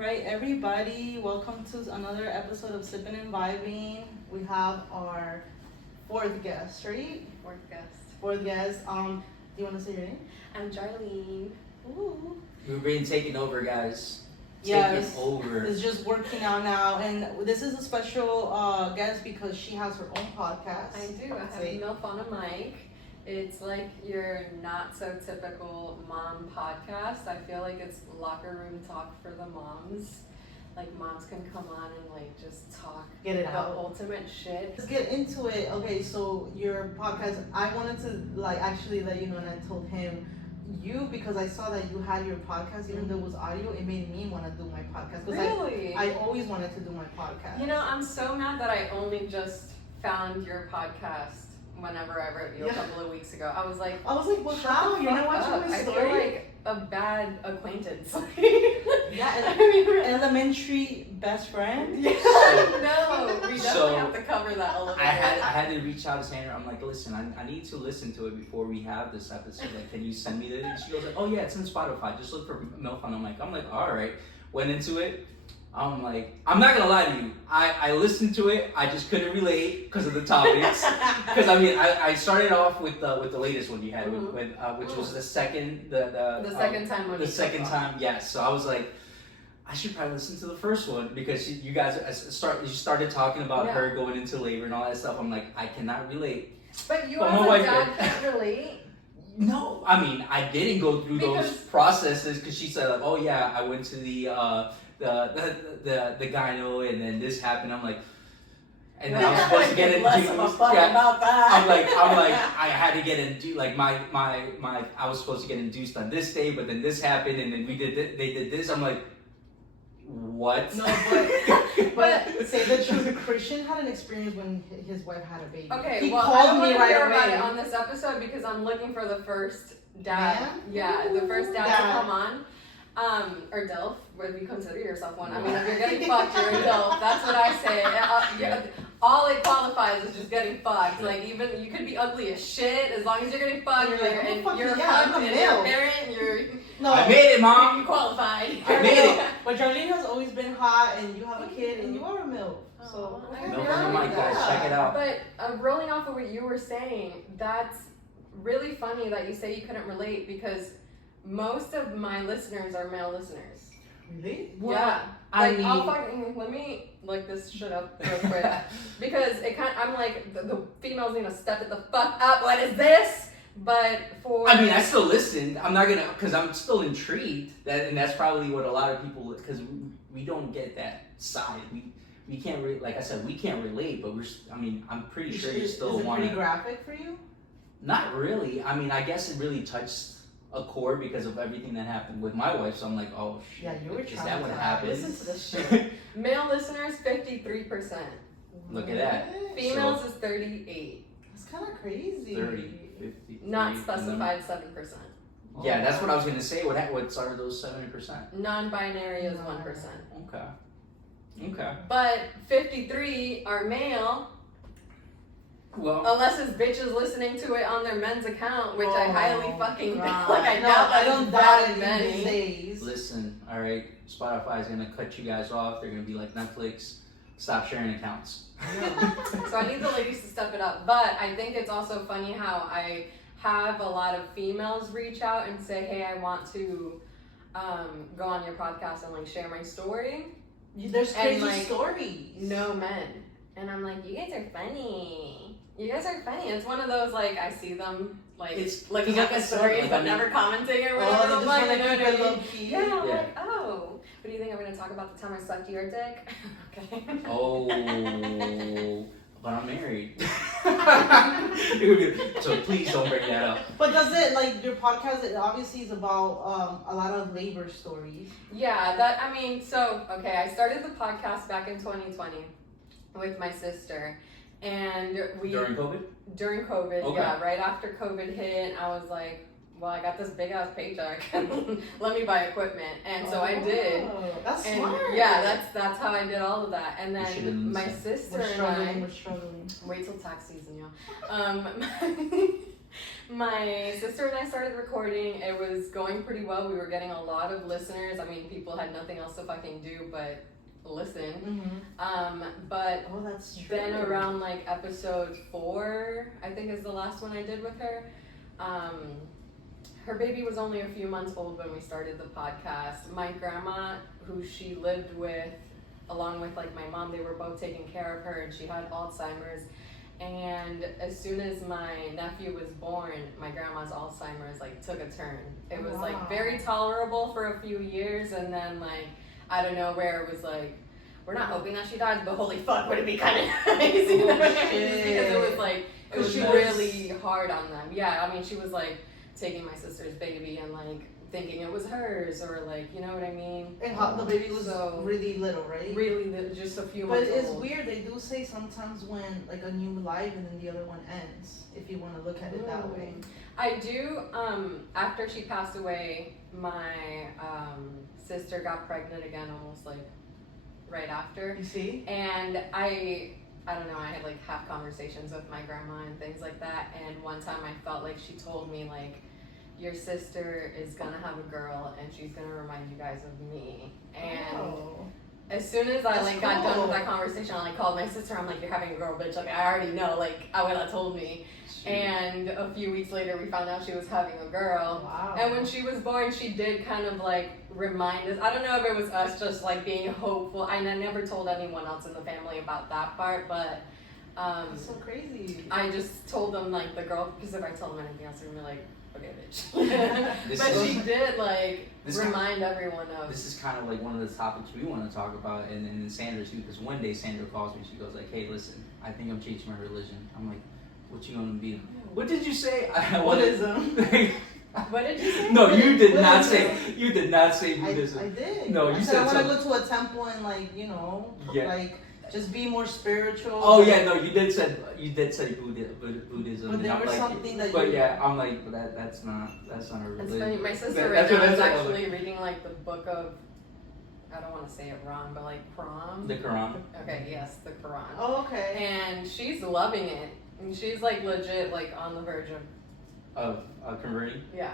right, everybody. Welcome to another episode of Sipping and Vibing. We have our fourth guest, right? Fourth guest. Do you want to say your name? I'm Jarlene. Ooh. We've been taking over, guys. Yes. Taking over. It's just working out now, and this is a special guest because she has her own podcast. I do. I have Milfonamic. It's like your not so typical mom podcast. I feel like it's locker room talk for the moms. Like moms can come on and like just talk Get it the out. ultimate shit. Let's get into it. Okay, so your podcast, I wanted to like actually let you know, and I told him because I saw that you had your podcast, even though it was audio, it made me want to do my podcast. Really? I always wanted to do my podcast. You know, I'm so mad that I only just found your podcast whenever I wrote you a couple of weeks ago. I was like, well, how? You're not watching my I story? feel like a bad acquaintance. Yeah, elementary best friend. Yeah, no, we definitely have to cover that a little bit. I had to reach out to Sandra. I'm like, listen, I need to listen to it before we have this episode. Like, can you send me this? And she goes like, oh yeah, it's in Spotify. Just look for Milfonamic. I'm like, all right. Went into it. I'm like, I'm not gonna lie to you. I listened to it. I just couldn't relate because of the topics. Because I mean, I started off with the latest one you had, which was the second second time. The second time, yes. So I was like, I should probably listen to the first one because you guys started talking about her going into labor and all that stuff. I'm like, I cannot relate. But you as a dad can't relate. No, I mean, I didn't go through those processes because she said like, oh yeah, I went to the gyno and then this happened. I'm like, and then I was supposed to get induced. About that. I'm like, I had to get induced. Like my I was supposed to get induced on this day, but then this happened, and then they did this. I'm like, what? No, but say the truth. Christian had an experience when his wife had a baby. Okay, he well, called I don't me want to right hear away. about it on this episode because I'm looking for the first dad. Man? Yeah, the first dad to come on. Or DILF, would you consider yourself one? I mean, if you're getting fucked, you're a DILF. That's what I say. All it qualifies is just getting fucked. Like, even, you could be ugly as shit, as long as you're getting fucked, you're a fucked, and you're a parent, No, I made it, Mom! You qualified. I made it! But Jarlene has always been hot, and you have a kid, and you are a MILF. So, Milfonamic, guys, check it out. But rolling off of what you were saying, that's really funny that you say you couldn't relate because most of my listeners are male listeners. Really? Yeah. Like, let me look this shit up real quick. Because I'm like, the females need to step it the fuck up. What is this? But I mean, I still listened. I'm not gonna, because I'm still intrigued. And that's probably what a lot of people, because we don't get that side. We can't, like I said, we can't relate, but I'm pretty sure you still want to. Is it pretty graphic for you? Not really. I mean, I guess it really touched a chord because of everything that happened with my wife. So I'm like, oh shit. Yeah, you were trying. Is that what happened? Listen to this shit. Male listeners, 53%. Look at that. Females is 38. It's kind of crazy. 30, 50. Not specified 7%. Yeah, that's what I was gonna say. What are those 70%? Non-binary is 1%. Okay. But 53 are male. Well, unless his bitch is listening to it on their men's account, which I highly fucking doubt. Like I don't doubt it these days. Listen, all right, Spotify is gonna cut you guys off. They're gonna be like Netflix. Stop sharing accounts. So I need the ladies to step it up. But I think it's also funny how I have a lot of females reach out and say, hey, I want to go on your podcast and like share my story. There's crazy stories. No men. And I'm like, you guys are funny. You guys are funny. It's one of those, like, I see them, like, looking at the stories, but never commenting or whatever. Oh, like, yeah, I'm like, oh. What do you think I'm going to talk about the time I sucked your dick? Okay. Oh, but I'm married. So please don't bring that up. But does it, like, your podcast, it obviously is about a lot of labor stories. Yeah, okay, I started the podcast back in 2020 with my sister. And During COVID? During COVID, okay. Yeah. Right after COVID hit, I was like, well, I got this big ass paycheck. Let me buy equipment. And so I did. That's smart. Yeah, that's how I did all of that. And then my sister and I. We're struggling. Wait till tax season, y'all. My sister and I started recording. It was going pretty well. We were getting a lot of listeners. I mean, people had nothing else to fucking do but listen. But Oh, that's true. then around like episode 4, I think is the last one I did with her. Her baby was only a few months old when we started the podcast. My grandma, who she lived with, along with like my mom, they were both taking care of her, and she had Alzheimer's. And as soon as my nephew was born, my grandma's Alzheimer's like took a turn. It was like very tolerable for a few years, and then like out of nowhere it was like, we're not hoping that she dies, but holy fuck, would it be kind of nice? You know? Just because it was like, it was really hard on them. Yeah, I mean, she was like taking my sister's baby and like thinking it was hers, or like, you know what I mean? And the baby was really little, right? Really little, just a few months old. But it's weird, they do say sometimes when like a new life and then the other one ends, if you want to look at it that way. I do, after she passed away, my sister got pregnant again almost like right after. You see? And I don't know, I had like half conversations with my grandma and things like that, and one time I felt like she told me like, your sister is gonna have a girl and she's gonna remind you guys of me. And as soon as I like got done with that conversation, I like called my sister. I'm like, you're having a girl, bitch. Like, I already know. Like, Abuela told me. And a few weeks later, we found out she was having a girl. Wow. And when she was born, she did kind of like remind us. I don't know if it was us just like being hopeful. I never told anyone else in the family about that part, but that's so crazy. I just told them like the girl, because if I tell them anything else, they're gonna be like, okay, bitch. But she did like remind everyone of. This is kind of like one of the topics we want to talk about, and then Sandra too, because one day Sandra calls me, she goes like, hey, listen, I think I'm changing my religion. I'm like, what you gonna be? What did you say? Buddhism. What did you say? No, you did not say. You did not say Buddhism. I did. No, you said said I want to go to a temple and like, you know, like just be more spiritual. Oh yeah, no, you did say Buddhism. But there was like, something that. But yeah, I'm like, but that's not a religion. It's funny. My sister right now is actually reading like the book of, I don't want to say it wrong, but like Quran. The Quran. Okay, yes, the Quran. Oh, okay. And she's loving it. And she's like legit like on the verge of converting. Yeah.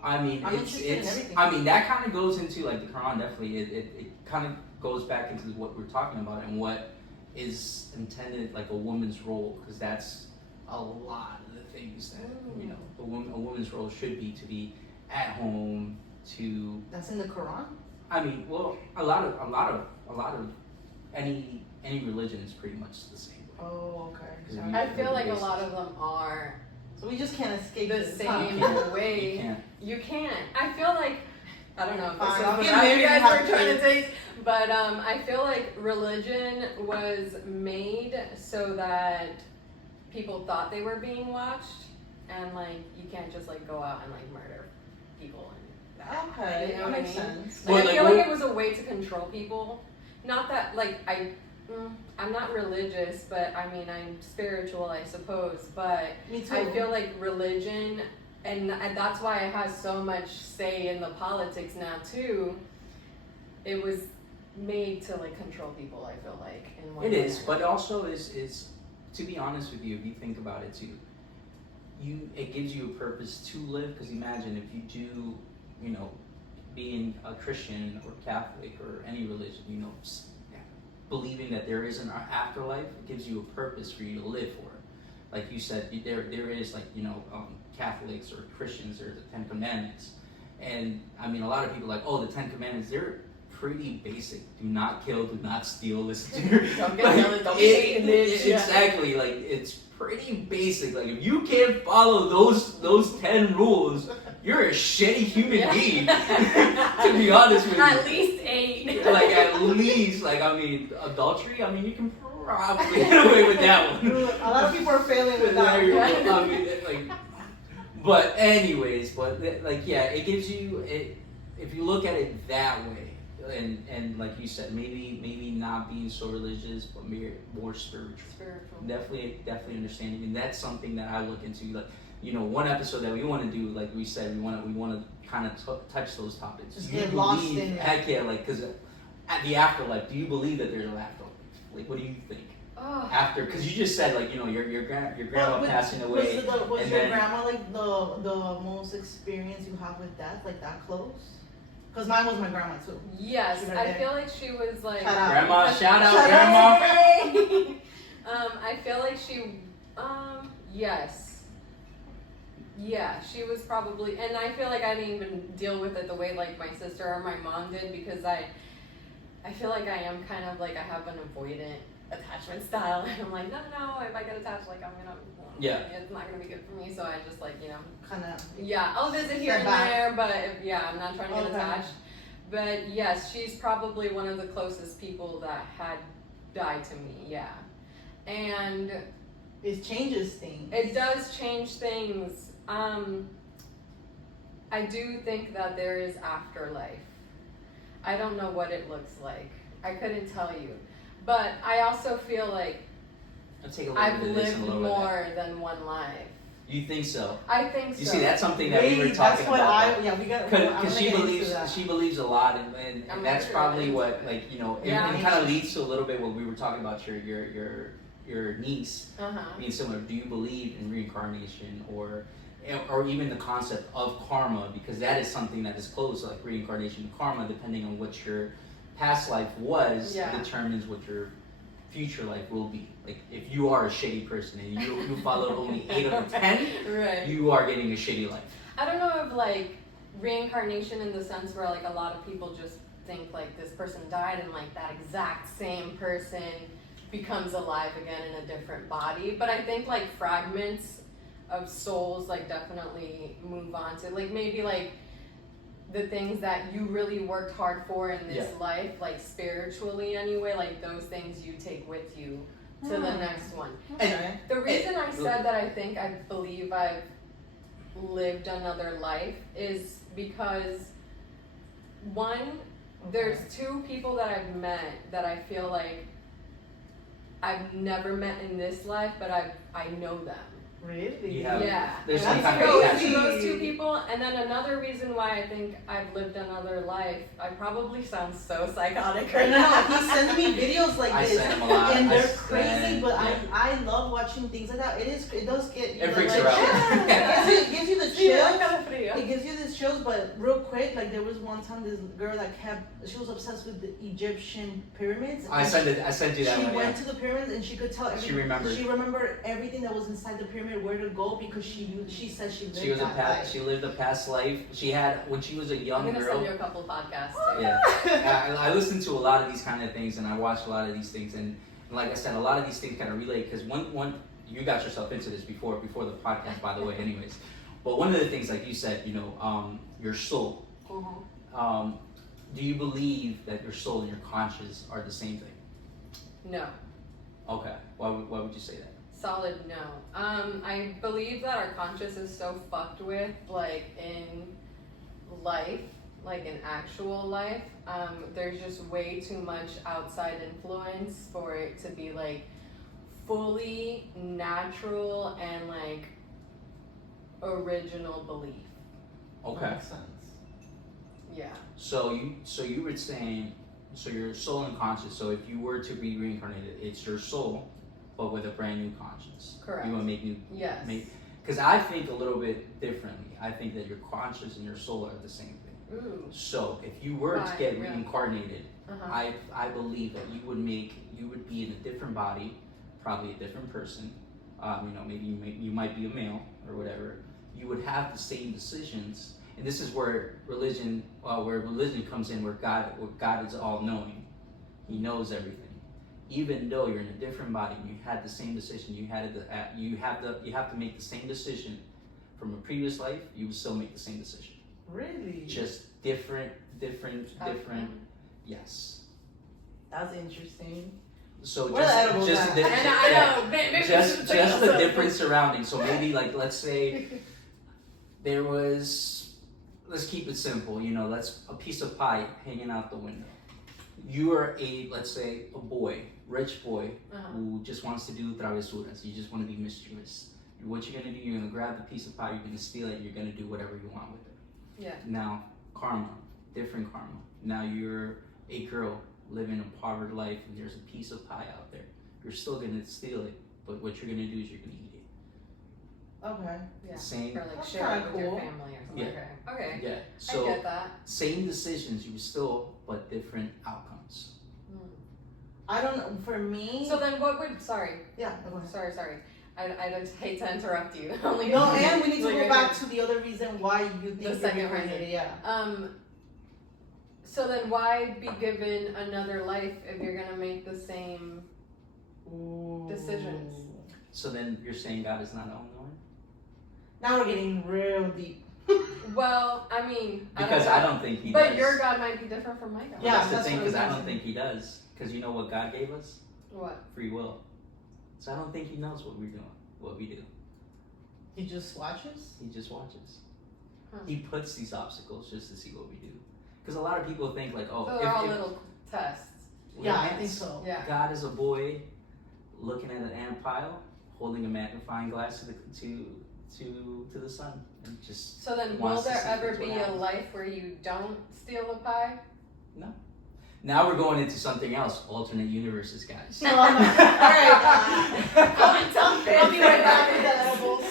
I mean, I mean, that kind of goes into like the Quran. Definitely, it kind of goes back into what we're talking about and what is intended like a woman's role, because that's a lot of the things that you know a woman's role should be, to be at home, to. That's in the Quran. I mean, well, a lot of any religion is pretty much the same. Oh, okay. I feel like a lot of them are. So we just can't escape the same way. You can't. I feel like, I don't know if this is what you guys were trying to say, but I feel like religion was made so that people thought they were being watched, and like you can't just like go out and like murder people. Okay, you know that what makes I mean? sense. Like, I feel like it was a way to control people. Not that like I'm not religious, but I mean I'm spiritual, I suppose. But Me too. I feel like religion, and that's why it has so much say in the politics now too. It was made to like control people. I feel like in one it is, manner. but also is to be honest with you, if you think about it too, it gives you a purpose to live. Because imagine if you do, you know, being a Christian or Catholic or any religion, you know, believing that there is an afterlife, it gives you a purpose for you to live for. Like you said, there is like, you know, Catholics or Christians, there's the 10 Commandments. And I mean, a lot of people are like, oh, the 10 Commandments, they're pretty basic. Do not kill, do not steal, listen to your... Don't get jealous, don't be hating, bitch. Exactly, like it's pretty basic. Like if you can't follow those 10 rules, you're a shitty human being. To be honest with you. At least 8. Like at least, like I mean, adultery. I mean, you can probably get away with that one. A lot of people are failing with that. I mean, like, but anyways, like yeah, it gives you it. If you look at it that way, and like you said, maybe not being so religious, but more spiritual. Definitely understanding, and that's something that I look into. Like, you know, one episode that we want to do, like we said, we want to kind of touch those topics. Just get lost in it. Heck yeah, like, because at the afterlife, do you believe that there's an afterlife? Like, what do you think? Oh. After, because you just said like your grandma passing away. Was and your then, grandma like the most experience you have with death, like that close? Because mine was my grandma too. Yes, I feel like she was like grandma. Shout out, grandma. I feel like she, yes. Yeah, she was probably, and I feel like I didn't even deal with it the way like my sister or my mom did, because I feel like I am kind of like, I have an avoidant attachment style, and I'm like, no, if I get attached, like I'm gonna, it's not gonna be good for me, so I just like, kind of, I'll visit here and there, but I'm not trying to get attached. But yes, she's probably one of the closest people that had died to me, and it changes things. It does change things. I do think that there is afterlife. I don't know what it looks like. I couldn't tell you. But I also feel like I've lived more than one life. You think so? I think so. You see, that's something that we were talking about. Because she she believes a lot, and that's probably what, like, it kind of leads to a little bit what we were talking about your niece being similar. Do you believe in reincarnation or even the concept of karma? Because that is something that is close, like reincarnation and karma, depending on what your past life was, determines what your future life will be. Like, if you are a shitty person and you follow only 8 of the 10, you are getting a shitty life. I don't know if like reincarnation in the sense where like a lot of people just think like this person died and like that exact same person becomes alive again in a different body, but I think like fragments of souls like definitely move on to like maybe like the things that you really worked hard for in this life, like spiritually anyway, like those things you take with you to the next one. Okay. The reason I said that I believe I've lived another life is because one, there's 2 people that I've met that I feel like I've never met in this life, but I know them. Really? There's some kind So of it's those 2 people, and then another reason why I think I've lived another life. I probably sound so psychotic right now. He sends me videos like this, send him a lot. and they're crazy. But I love watching things like that. It does get you. It freaks you out. It gives you the chills. Yeah. It gives you the chills. But real quick, like there was one time this girl that she was obsessed with the Egyptian pyramids. I sent you that one. She went to the pyramids and she could tell everything. She remembered everything that was inside the pyramid, where to go, because she said she lived She lived a past life. She had, when she was a young I'm gonna girl. send you a couple podcasts too. Yeah, I listen to a lot of these kind of things, and I watch a lot of these things, and like I said, a lot of these things kind of relate, because one you got yourself into this before the podcast, by the way, anyways. But one of the things, like you said, your soul. Do you believe that your soul and your conscience are the same thing? No. Okay. Why would you say that? Solid no. I believe that our conscience is so fucked with, like in life, like in actual life. There's just way too much outside influence for it to be like fully natural and like original belief. Okay. Makes sense. Yeah. So you were saying, so your soul and conscience. So if you were to be reincarnated, it's your soul, but with a brand new conscience. Correct. You want to make new. Yes. Because I think a little bit differently. I think that your conscience and your soul are the same thing. Ooh. So if you were to get reincarnated, Uh-huh. I believe that you would be in a different body, probably a different person. Maybe you might be a male or whatever. You would have the same decisions, and this is where religion comes in, where God is all knowing. He knows everything. Even though you're in a different body, you had the same decision. You have to make the same decision from a previous life. You would still make the same decision. Really? Just different. Yes. That's interesting. So Well, just the different surroundings. So maybe like, let's say there was, let's keep it simple. Let's a piece of pie hanging out the window. You are let's say a boy, rich boy, who just wants to do travesuras. You just want to be mischievous. What you're gonna do? You're gonna grab the piece of pie. You're gonna steal it. You're gonna do whatever you want with it. Yeah. Now, karma, different karma. Now you're a girl living a poverty life, and there's a piece of pie out there. you're still gonna steal it, but what you're gonna do is you're gonna eat it. Okay. Yeah. Same. Or like That's share it with your cool. family or something. Yeah. Okay. Yeah. I So get that. same decisions, you still, but different outcomes. I don't know. For me. So then what would, sorry. Yeah. Go ahead. Sorry. I just hate to interrupt you. Only No, and we need to like go right back here. to the other reason why you think The you're second reincarnated. reason. Yeah. So then why be given another life if you're gonna make the same decisions? So then you're saying God is not all knowing? Now we're getting real deep. Well, I mean, Because I don't think he but does. your God might be different from my God. Yeah, That's the that's thing, what because I'm I don't saying. think he does. Because you know what God gave us? What? Free will. So I don't think he knows what we're doing, what we do. He just watches. He just watches. Huh. He puts these obstacles just to see what we do. Because a lot of people think like, oh, So they're all little tests. Yeah, I think so. Yeah. God is a boy looking at an ant pile, holding a magnifying glass to the sun, and just. So then, will wants to there see ever what be a happens. life where you don't steal a pie? Now we're going into something else, alternate universes, guys. No, no. All right. I'll be right back with the edibles.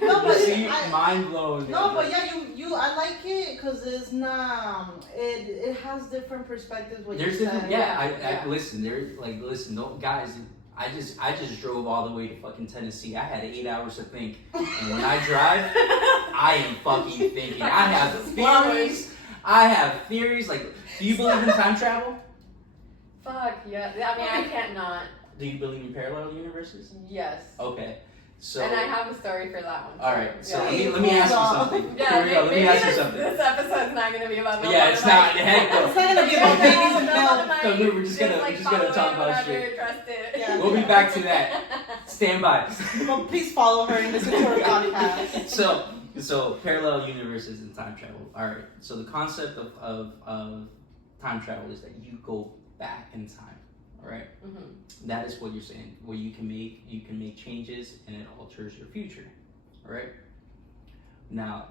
No, but See, I- mind blown. No, but yeah, I like it because it's not. It has different perspectives. What There's you different. said. Yeah, Yeah. I listen. Listen, no, guys. I just drove all the way to fucking Tennessee. I had 8 hours to think, and when I drive, I am fucking thinking. I have theories. Like, do you believe in time travel? Fuck yeah. I mean, I can't not. Do you believe in parallel universes? Yes. Okay, so. And I have a story for that one. All right, so yeah. let me ask you something. Yeah, Here we go. Let me maybe ask you something. this episode's not gonna be about milk. Yeah, it's not. Heck no. It's not gonna be about babies and milk. Because we're just gonna talk about shit. Trust it. Yeah. We'll be back to that. Stand by. Well, please follow her and listen to her podcast. So parallel universes and time travel. All right. So the concept of time travel is that you go back in time. All right. Mm-hmm. That is what you're saying. Where you can make changes and it alters your future. All right. Now,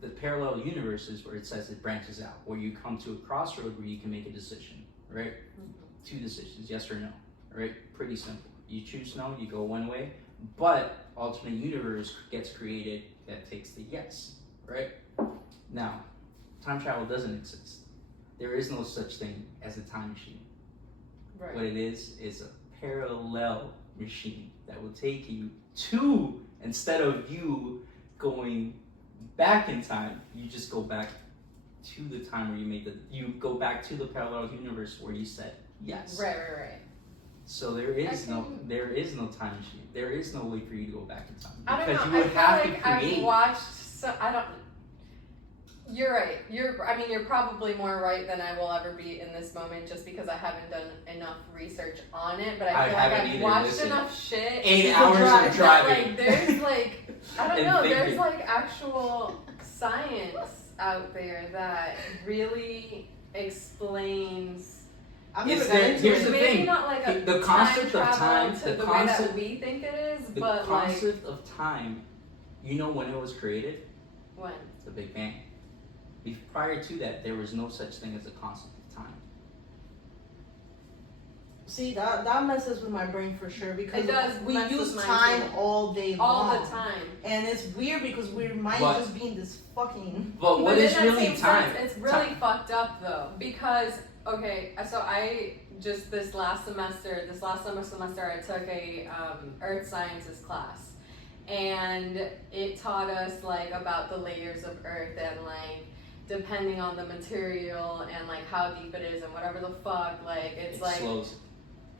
the parallel universes where it says it branches out, where you come to a crossroad where you can make a decision. Right. Mm-hmm. 2 decisions, yes or no. All right. Pretty simple. You choose no, you go one way, but alternate universe gets created that takes the yes, right? Now, time travel doesn't exist. There is no such thing as a time machine. Right. What it is a parallel machine that will take you to, instead of you going back in time, you just go back to the time where you go back to the parallel universe where you said yes. Right. So there is no time machine. There is no way for you to go back in time I don't because know. you would I have feel to like create. I've watched. I don't. You're right. You're probably more right than I will ever be in this moment, just because I haven't done enough research on it. But I feel like haven't I've either. watched Listen, enough shit. 8 hours of driving. Like there's like I don't And know. thinking. There's like actual science out there that really explains. I've Is never there- got into here's it. the Maybe thing. not like a The concept of travel time- to the the way that concept- we think it is, The but like concept of time, you know when it was created? when. The Big Bang. Prior to that, there was no such thing as a concept of time. See, that messes with my brain for sure because It does we mess with use mine time too. all day All long. the time. And it's weird because we might But- just be in this fucking. But what But is in that really same time? sense, it's really fucked up though, because okay, so I just this last semester I took a earth sciences class, and it taught us like about the layers of earth and like depending on the material and like how deep it is and whatever the fuck, like it's It like slows.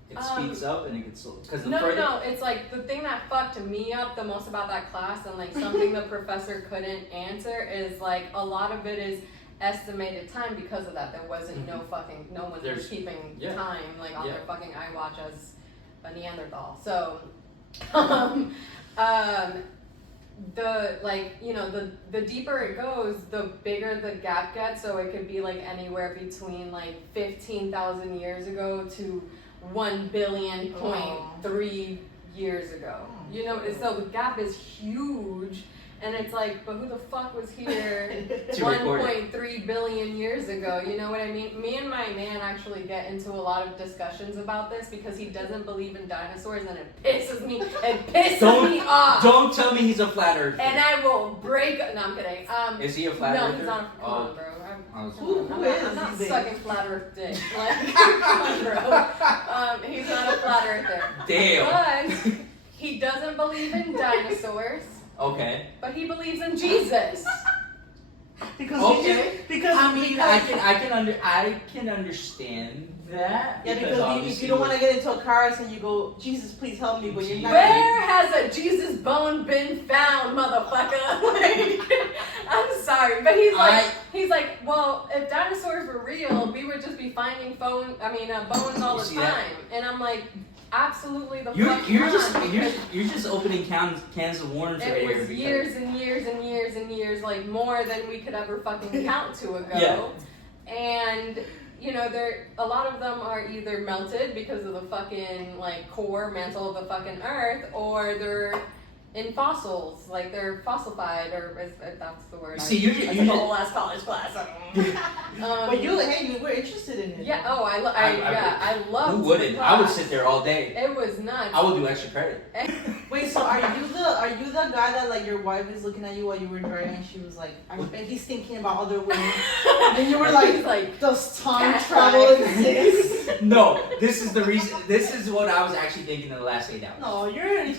It speeds up and it gets slow. Because the no, further, no, it's like the thing that fucked me up the most about that class and like something the professor couldn't answer is like a lot of it is estimated time because of that. There wasn't no one was There's- keeping yeah. time like on Yeah. their fucking iWatch as a Neanderthal. So, the like you know the deeper it goes, the bigger the gap gets. So it could be like anywhere between like 15,000 years ago to 1,000,000,000.3 years ago. You know, so the gap is huge, And it's like, but who the fuck was here To record 1.3 billion years ago? You know what I mean? Me and my man actually get into a lot of discussions about this because he doesn't believe in dinosaurs, and it pisses me. It pisses me off. Don't tell me he's a flat earther. And I will break. No, I'm kidding. Is he a flat no, earther? he's not. Come on, bro. Who I'm not is sucking flat earth dick. Like, come on, bro. He's not a flat earther. Damn. But he doesn't believe in dinosaurs. Okay. But he believes in Jesus. Because Okay. because I mean, because, I can understand that. yeah, because if you don't want to get into a car accident, you go, Jesus, please help me, but you're not. Where has a Jesus bone been found, motherfucker? Like, I'm sorry, but he's like, well, if dinosaurs were real, we would just be finding bones all the time. And I'm like, absolutely the fuck you're just opening cans of worms right here. It was years and years and years and years, like more than we could ever fucking count to ago. Yeah. And you know, a lot of them are either melted because of the fucking like core mantle of the fucking earth, or they're in fossils, like they're fossilified, or if that's the word. See, you the whole last college class. But you were interested in it. Yeah. Oh, I love. Who wouldn't? I would sit there all day. It was nuts. I would do extra credit. Wait, so are you the guy that like your wife is looking at you while you were driving and she was like, I bet he's thinking about other women, and you were like, does time travel exist? No, this is the reason. This is what I was actually thinking in the last 8 hours. No, you're.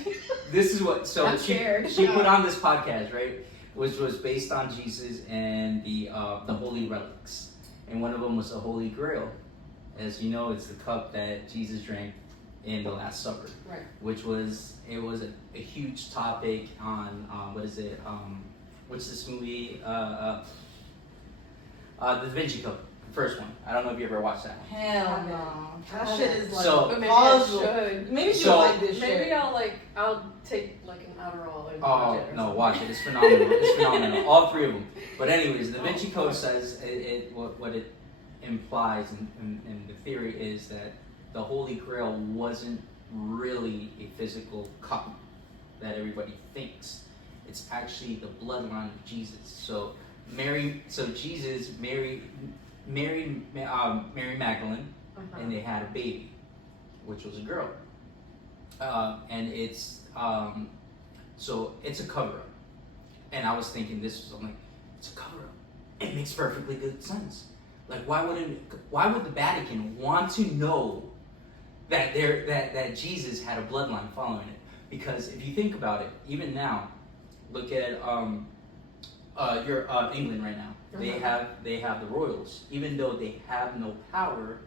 This is what. So I'm scared. she put on this podcast, right, which was based on Jesus and the holy relics, and one of them was the Holy Grail. As you know, it's the cup that Jesus drank in the Last Supper, right? Which was a huge topic on what is it? What's this movie? The Da Vinci Code, the first one. I don't know if you ever watched that one. Hell no, that shit is like So- But maybe I should. Maybe So- like this shit. Maybe I'll take like an Adderall and watch it. Or No, something. watch it. It's phenomenal. It's phenomenal. All three of them. But anyways, the Da Vinci Code says what it implies, and the theory is that the Holy Grail wasn't really a physical cup that everybody thinks. It's actually the bloodline of Jesus. So Jesus married Mary Magdalene, and they had a baby, which was a girl. And it's so it's a cover-up. And I was thinking I'm like, it's a cover-up. It makes perfectly good sense. Like, why would the Vatican want to know that that Jesus had a bloodline following it? Because if you think about it, even now, look at England right now. They have the royals. Even though they have no power,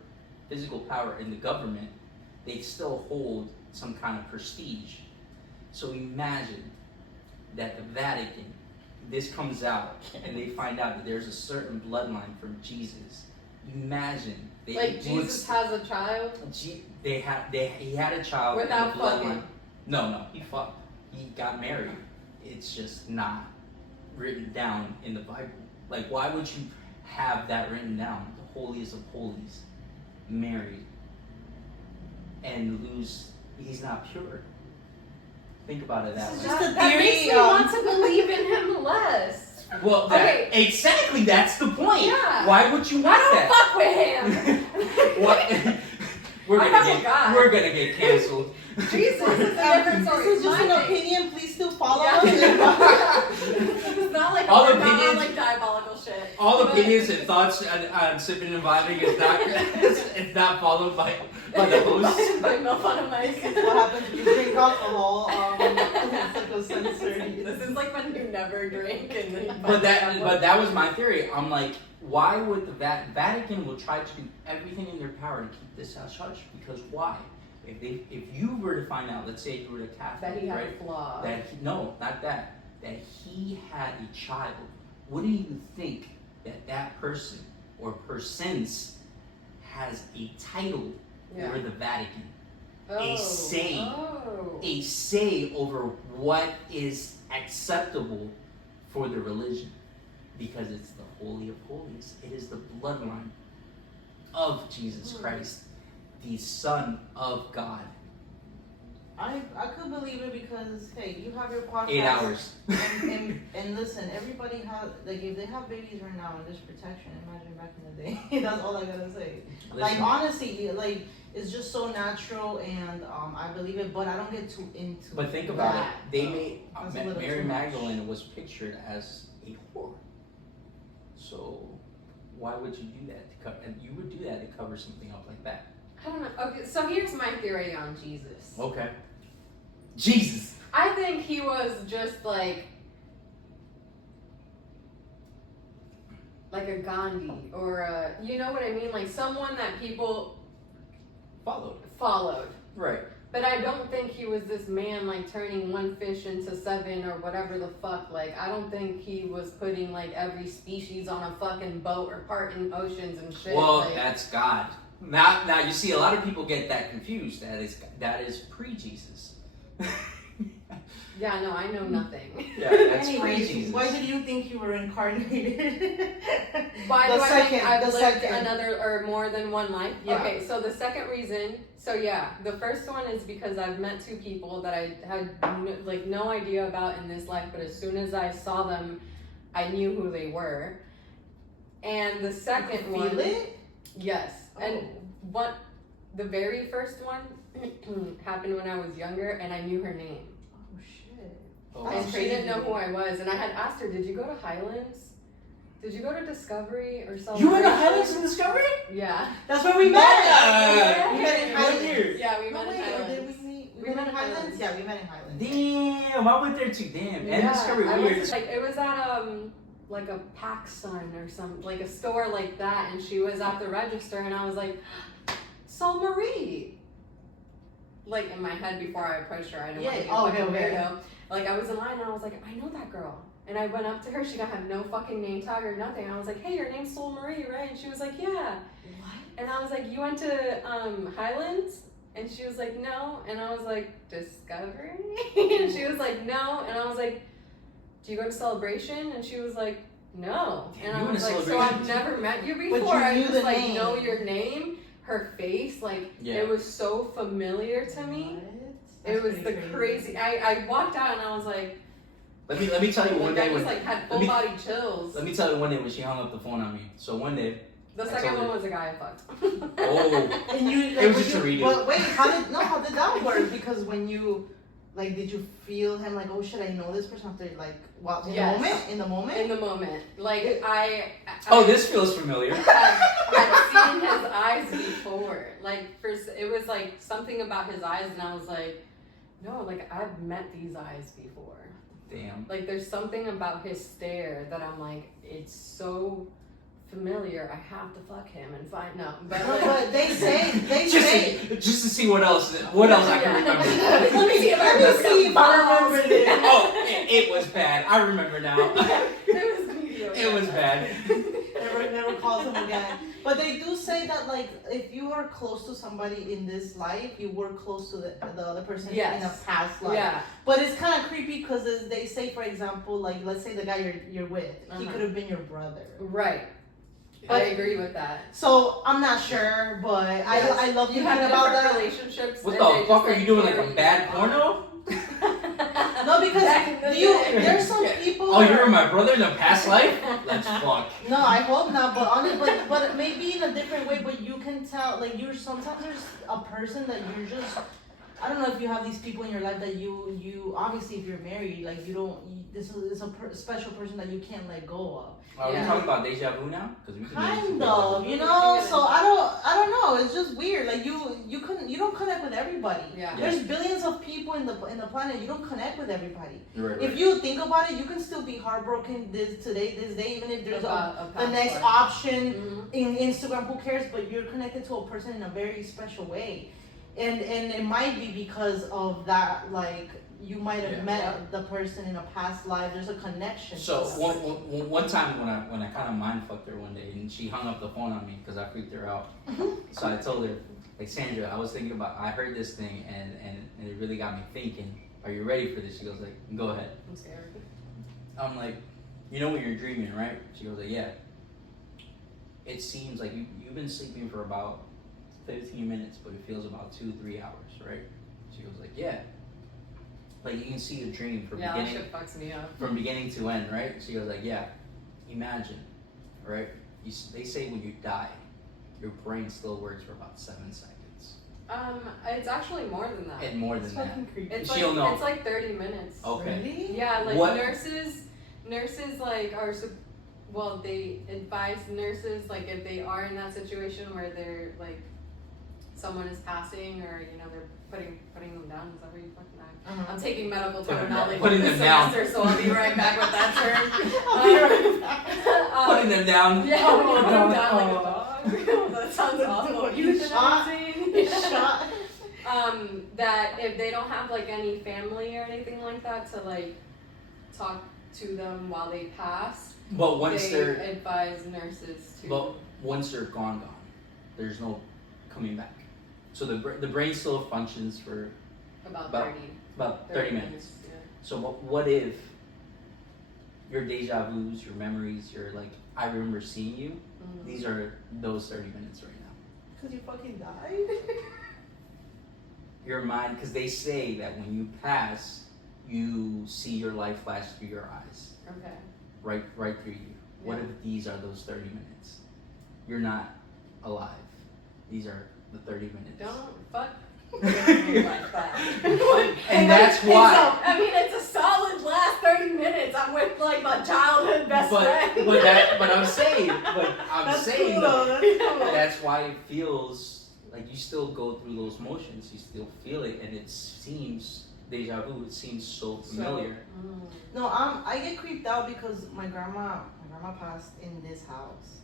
physical power in the government, they still hold some kind of prestige. So imagine that the Vatican, this comes out, and they find out that there's a certain bloodline from Jesus. Imagine Jesus has a child. He had a child Without in the bloodline. fucking. No, he fucked. He got married. It's just not written down in the Bible. Like, why would you have that written down? The holiest of holies, married, and lose. He's not pure. Think about it that way. That makes me want to believe in him less. Well, exactly. That's the point. Yeah. Why would you want that? I don't fuck with him. What? We're gonna get canceled. Jesus is a different story. This is just an My thing. opinion. Please still follow us. It's not like All we're not opinions- on like diabolical shit. All But- opinions and thoughts on sipping and vibing is not it's not followed by the host. by Milfonamic. This is what happens when you drink alcohol. It's like a sensory. This is like when you never drink and then you But that was my theory. I'm like, why would the Vatican will try to do everything in their power to keep this hush hush? Because why? If you were to find out, let's say you were a Catholic, that he had right? a flaw. No, not that. That he had a child. Wouldn't you think that person or persons has a title over the Vatican? A say over what is acceptable for the religion, because it's the Holy of Holies. It is the bloodline of Jesus Christ, the Son of God. I could believe it because hey, you have your podcast. 8 hours. And listen, everybody has like if they have babies right now and there's protection. Imagine back in the day. That's all I gotta say. Listen. Like honestly, like it's just so natural and I believe it, but I don't get too into. But think about that. it. They made That's a little Mary too much. Magdalene was pictured as a whore. So why would you do that? And you would do that to cover something up like that. I don't know. Okay, so here's my theory on Jesus. Okay. Jesus. I think he was just like a Gandhi or a, you know what I mean? Like someone that people followed. Right. But I don't think he was this man like turning one fish into 7 or whatever the fuck. Like I don't think he was putting like every species on a fucking boat or parting oceans and shit. Well, like, that's God. Now you see a lot of people get that confused. That is pre-Jesus. yeah, no, I know nothing. Yeah, that's Anyways, pre-Jesus. why did you think you were incarnated? Why The do I second- think I've the lived second. another or more than one life? Yeah. Okay, so the second reason, the first one is because I've met 2 people that I had no idea about in this life, but as soon as I saw them, I knew who they were. And the second one, Feel it? yes, and the very first one happened when I was younger, and I knew her name. Oh shit. Oh, And That's she didn't know crazy. who I was, and I had asked her, "Did you go to Highlands? Did you go to Discovery or something?" You went to Highlands in Discovery? Yeah. That's where we met. Yeah. We met in What Highlands. year? Yeah, we No, met in wait, or Highlands. did we meet? We met in Highlands? Yeah, we met in Highlands. Damn, I went there too. Damn. And Discovery, I what year? was, like, it was at like a PacSun or some like a store like that, and she was at the register, and I was like, Sol Marie. Like in my head before I approached her, I didn't want to be a fucking weirdo. Like I was in line, and I was like, I know that girl. And I went up to her. She didn't have no fucking name tag or nothing. I was like, hey, your name's Sol Marie, right? And she was like, yeah. What? And I was like, you went to Highlands? And she was like, no. And I was like, Discovery? And she was like, no. And I was like, do you go to Celebration? And she was like, no. Damn, And I you went was to like, so Celebration I've too. never met you But before. you I knew just the like name. know your name, her face, like Yeah. it was so familiar to me. What? It was That's the pretty crazy. I walked out and I was like, Let me tell you one I day just when like had full body chills. let me tell you one day when she hung up the phone on me. So one day, The I second told one her. was a guy I fucked. Oh. And you, It was just a redo. But wait, how did that work? Because when you, like, did you feel him like, oh shit, I know this person after like, what, in Yes. the moment? In the moment? In the moment, like I Oh, this feels familiar. I've seen his eyes before. Like first, it was like something about his eyes, and I was like, no, like I've met these eyes before. Damn. Like there's something about his stare that I'm like, it's so familiar. I have to fuck him and find no. But No, like, but they say. Just to see what else I can remember. Let me see if I Let me see if I remember this. Oh, it was bad. I remember now. It was mediocre. It was bad. Never calls him again. But they do say that like if you are close to somebody in this life, you were close to the other person in a past life. Yeah. But it's kind of creepy because they say, for example, like let's say the guy you're with, he Uh-huh. could have been your brother. Right. But- I agree with that. So I'm not sure, but I love You thinking have about different that. relationships. What and the they just, fuck are you doing? Like a carry bad on. porno? No, because Back in the there's day. some people. Oh, you were my brother in a past life? Let's fuck. No, I hope not. But maybe in a different way. But you can tell, like sometimes there's a person that you're just. I don't know if you have these people in your life that you obviously if you're married, like this is a special person that you can't let go of. Are we Yeah. talking about deja vu now? Because we can get into Kind deja of, vu. you know. So I don't know. It's just weird. Like you don't connect with everybody. Yeah. There's billions of people in the planet. You don't connect with everybody. Right, If you think about it, you can still be heartbroken this day, even if there's About the past next life. option Mhm. in Instagram. Who cares? But you're connected to a person in a very special way, and it might be because of that. Like you might have Yeah. met the person in a past life. There's a connection. So one time when I kind of mind fucked her one day and she hung up the phone on me because I freaked her out. So I told her, like, Sandra, I was thinking about, I heard this thing and it really got me thinking. Are you ready for this? She goes like, go ahead. I'm scared. I'm like, you know when you're dreaming, right? She goes like, yeah. It seems like you've been sleeping for about 15 minutes, but it feels about 2-3 hours, right? She was like, yeah. Like you can see a dream from that shit fucks me up. from beginning to end, right? She was like, yeah. Imagine, right? They say when you die, your brain still works for about 7 seconds. It's actually more than that. And more than that. It's She'll like, know. It's like 30 minutes. Okay. Really? Yeah, like What? nurses like are, well, they advise nurses, like if they are in that situation where they're like, someone is passing or, you know, they're putting them down. Is that what you fucking I'm taking medical terminology Putting this them down. semester, so I'll be right back with that term. Putting them down. Yeah, putting them down like a dog. That sounds awful. Shot. That if they don't have like any family or anything like that to like talk to them while they pass, But once they they're advise nurses to. But once they're gone, there's no coming back. So the brain still functions for about 30 minutes. Yeah. So what if your deja vus, your memories, your like, I remember seeing you, these are those 30 minutes right now. Because you fucking died? Your mind, because they say that when you pass, you see your life flash through your eyes. Okay. Right through you. Yeah. What if these are those 30 minutes? You're not alive. These are the 30 minutes. Don't fuck like that. And that's why. I mean, it's a solid last 30 minutes. I'm with like my childhood best friend. But I'm saying That's saying cool, though, that's cool. that's why it feels like you still go through those motions. You still feel it, and it seems deja vu. It seems so familiar. No, I get creeped out because my grandma passed in this house,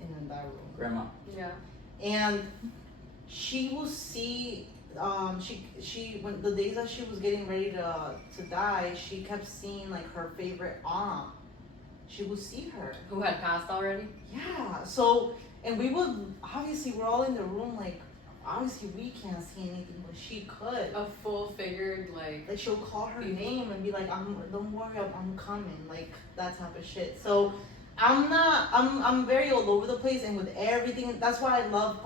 in that room. Grandma. Yeah. And she will see, she when the days that she was getting ready to die, she kept seeing like her favorite aunt. She would see her. Who had passed already? Yeah. So, and we would, obviously we're all in the room, like obviously we can't see anything, but she could. A full figured like She'll call her name and be like, don't worry, I'm coming, like that type of shit. So I'm very all over the place, and with everything, that's why I love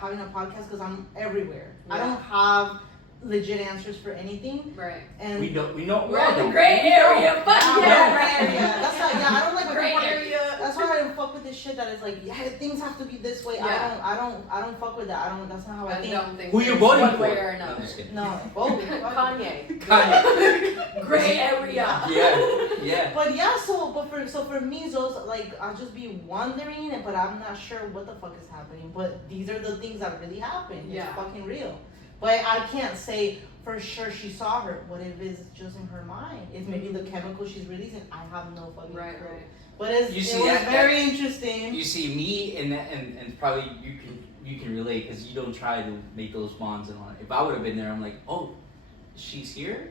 having a podcast, because I'm everywhere. Yeah. I don't have legit answers for anything. Right. And We know. We're in the gray area. Fuck yeah. Gray area. That's why, yeah, I don't like Gray area. That's why I don't fuck with this shit that is like, yeah, things have to be this way. Yeah. I don't fuck with that. That's not how I think. don't think Who you there's voting one for? way or No, another. I'm just kidding. No, both. Kanye. Gray area. Yeah. But yeah, so for me, those like I'll just be wondering, but I'm not sure what the fuck is happening. But these are the things that really happen. Yeah. It's fucking real. But I can't say for sure she saw her. What if it's just in her mind? It's maybe the chemical she's releasing. I have no fucking clue. Right. But it was that- very interesting. You see me and probably you can relate because you don't try to make those bonds and all that. If I would have been there, I'm like, oh, she's here.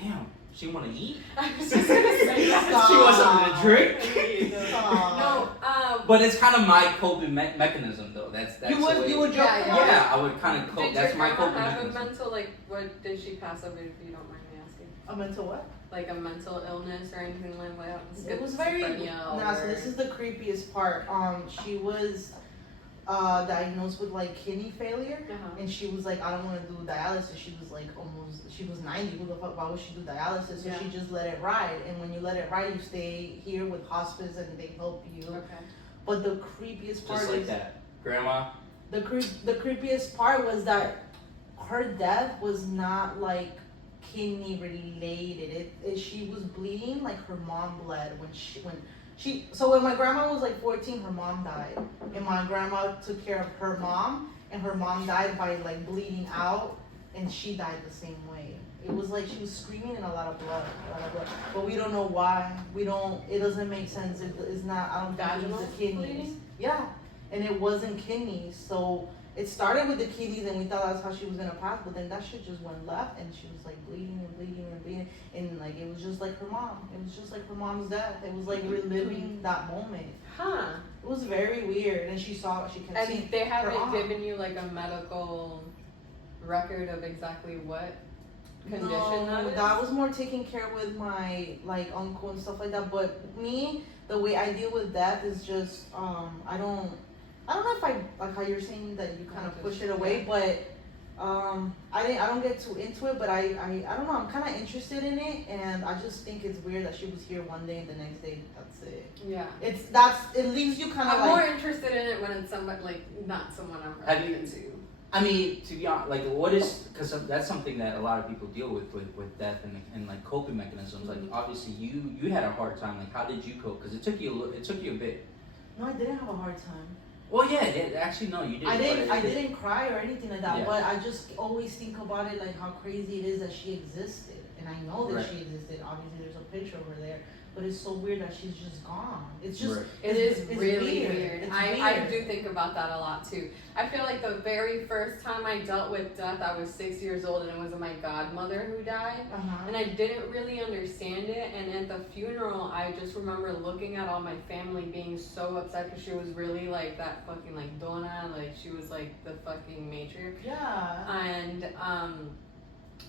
Damn, she want to eat. I was just gonna say that. She wants something to drink. No. But it's kind of my coping mechanism, though. That's You would the way. joke Yeah, about Yeah, I would kind of cope. Did That's your my grandma coping have a mechanism. mental, like, what did she pass over, if you don't mind me asking? a mental what? Like a mental illness or anything like that? It was very Schizophrenia so or- this is the creepiest part. She was diagnosed with like kidney failure, and she was like, I don't want to do dialysis. She was like she was 90. Who the fuck? Why would she do dialysis? So Yeah. she just let it ride. And when you let it ride, you stay here with hospice, and they help you. Okay. But the creepiest part Just like is that, Grandma. the creepiest part was that her death was not like kidney related. She was bleeding like her mom bled when my grandma was like 14, her mom died, and my grandma took care of her mom, and her mom died by like bleeding out, and she died the same way. It was like she was screaming in a lot of blood, but we don't know why. It doesn't make sense. It's not. I don't think it was the kidneys. Bleeding? Yeah, and it wasn't kidneys. So it started with the kidneys, and we thought that's how she was gonna pass. But then that shit just went left, and she was like bleeding, and like it was just like her mom. It was just like her mom's death. It was like reliving that moment. Huh. It was very weird, and she kept seeing. And they haven't aunt. given you like a medical record of exactly what condition that is? That was more taken care of with my like uncle and stuff like that. But me, the way I deal with death is just I don't know if I like how you're saying that you kind of push it away, but I don't get too into it, but I don't know. I'm kind of interested in it, and I just think it's weird that she was here one day and the next day that's it. Yeah. It leaves you kind of I'm like. more interested in it when it's somebody like not someone I'm really into. I mean, to be honest, like, what is, because that's something that a lot of people deal with death and like coping mechanisms. Like, obviously, you had a hard time. Like, how did you cope? Because it took you a bit. No, I didn't have a hard time. Well, yeah, actually, no, you didn't. I didn't cry or anything like that, Yeah. but I just always think about it, like how crazy it is that she existed, and I know that Right. she existed. Obviously, there's a picture of her there. But it's so weird that she's just gone. It's just Right. it's really weird. It's I weird. do think about that a lot too. I feel like the very first time I dealt with death, I was 6 years old, and it was my godmother who died. And I didn't really understand it. And at the funeral, I just remember looking at all my family being so upset because she was really like that fucking like dona, like she was like the fucking matriarch. Yeah. And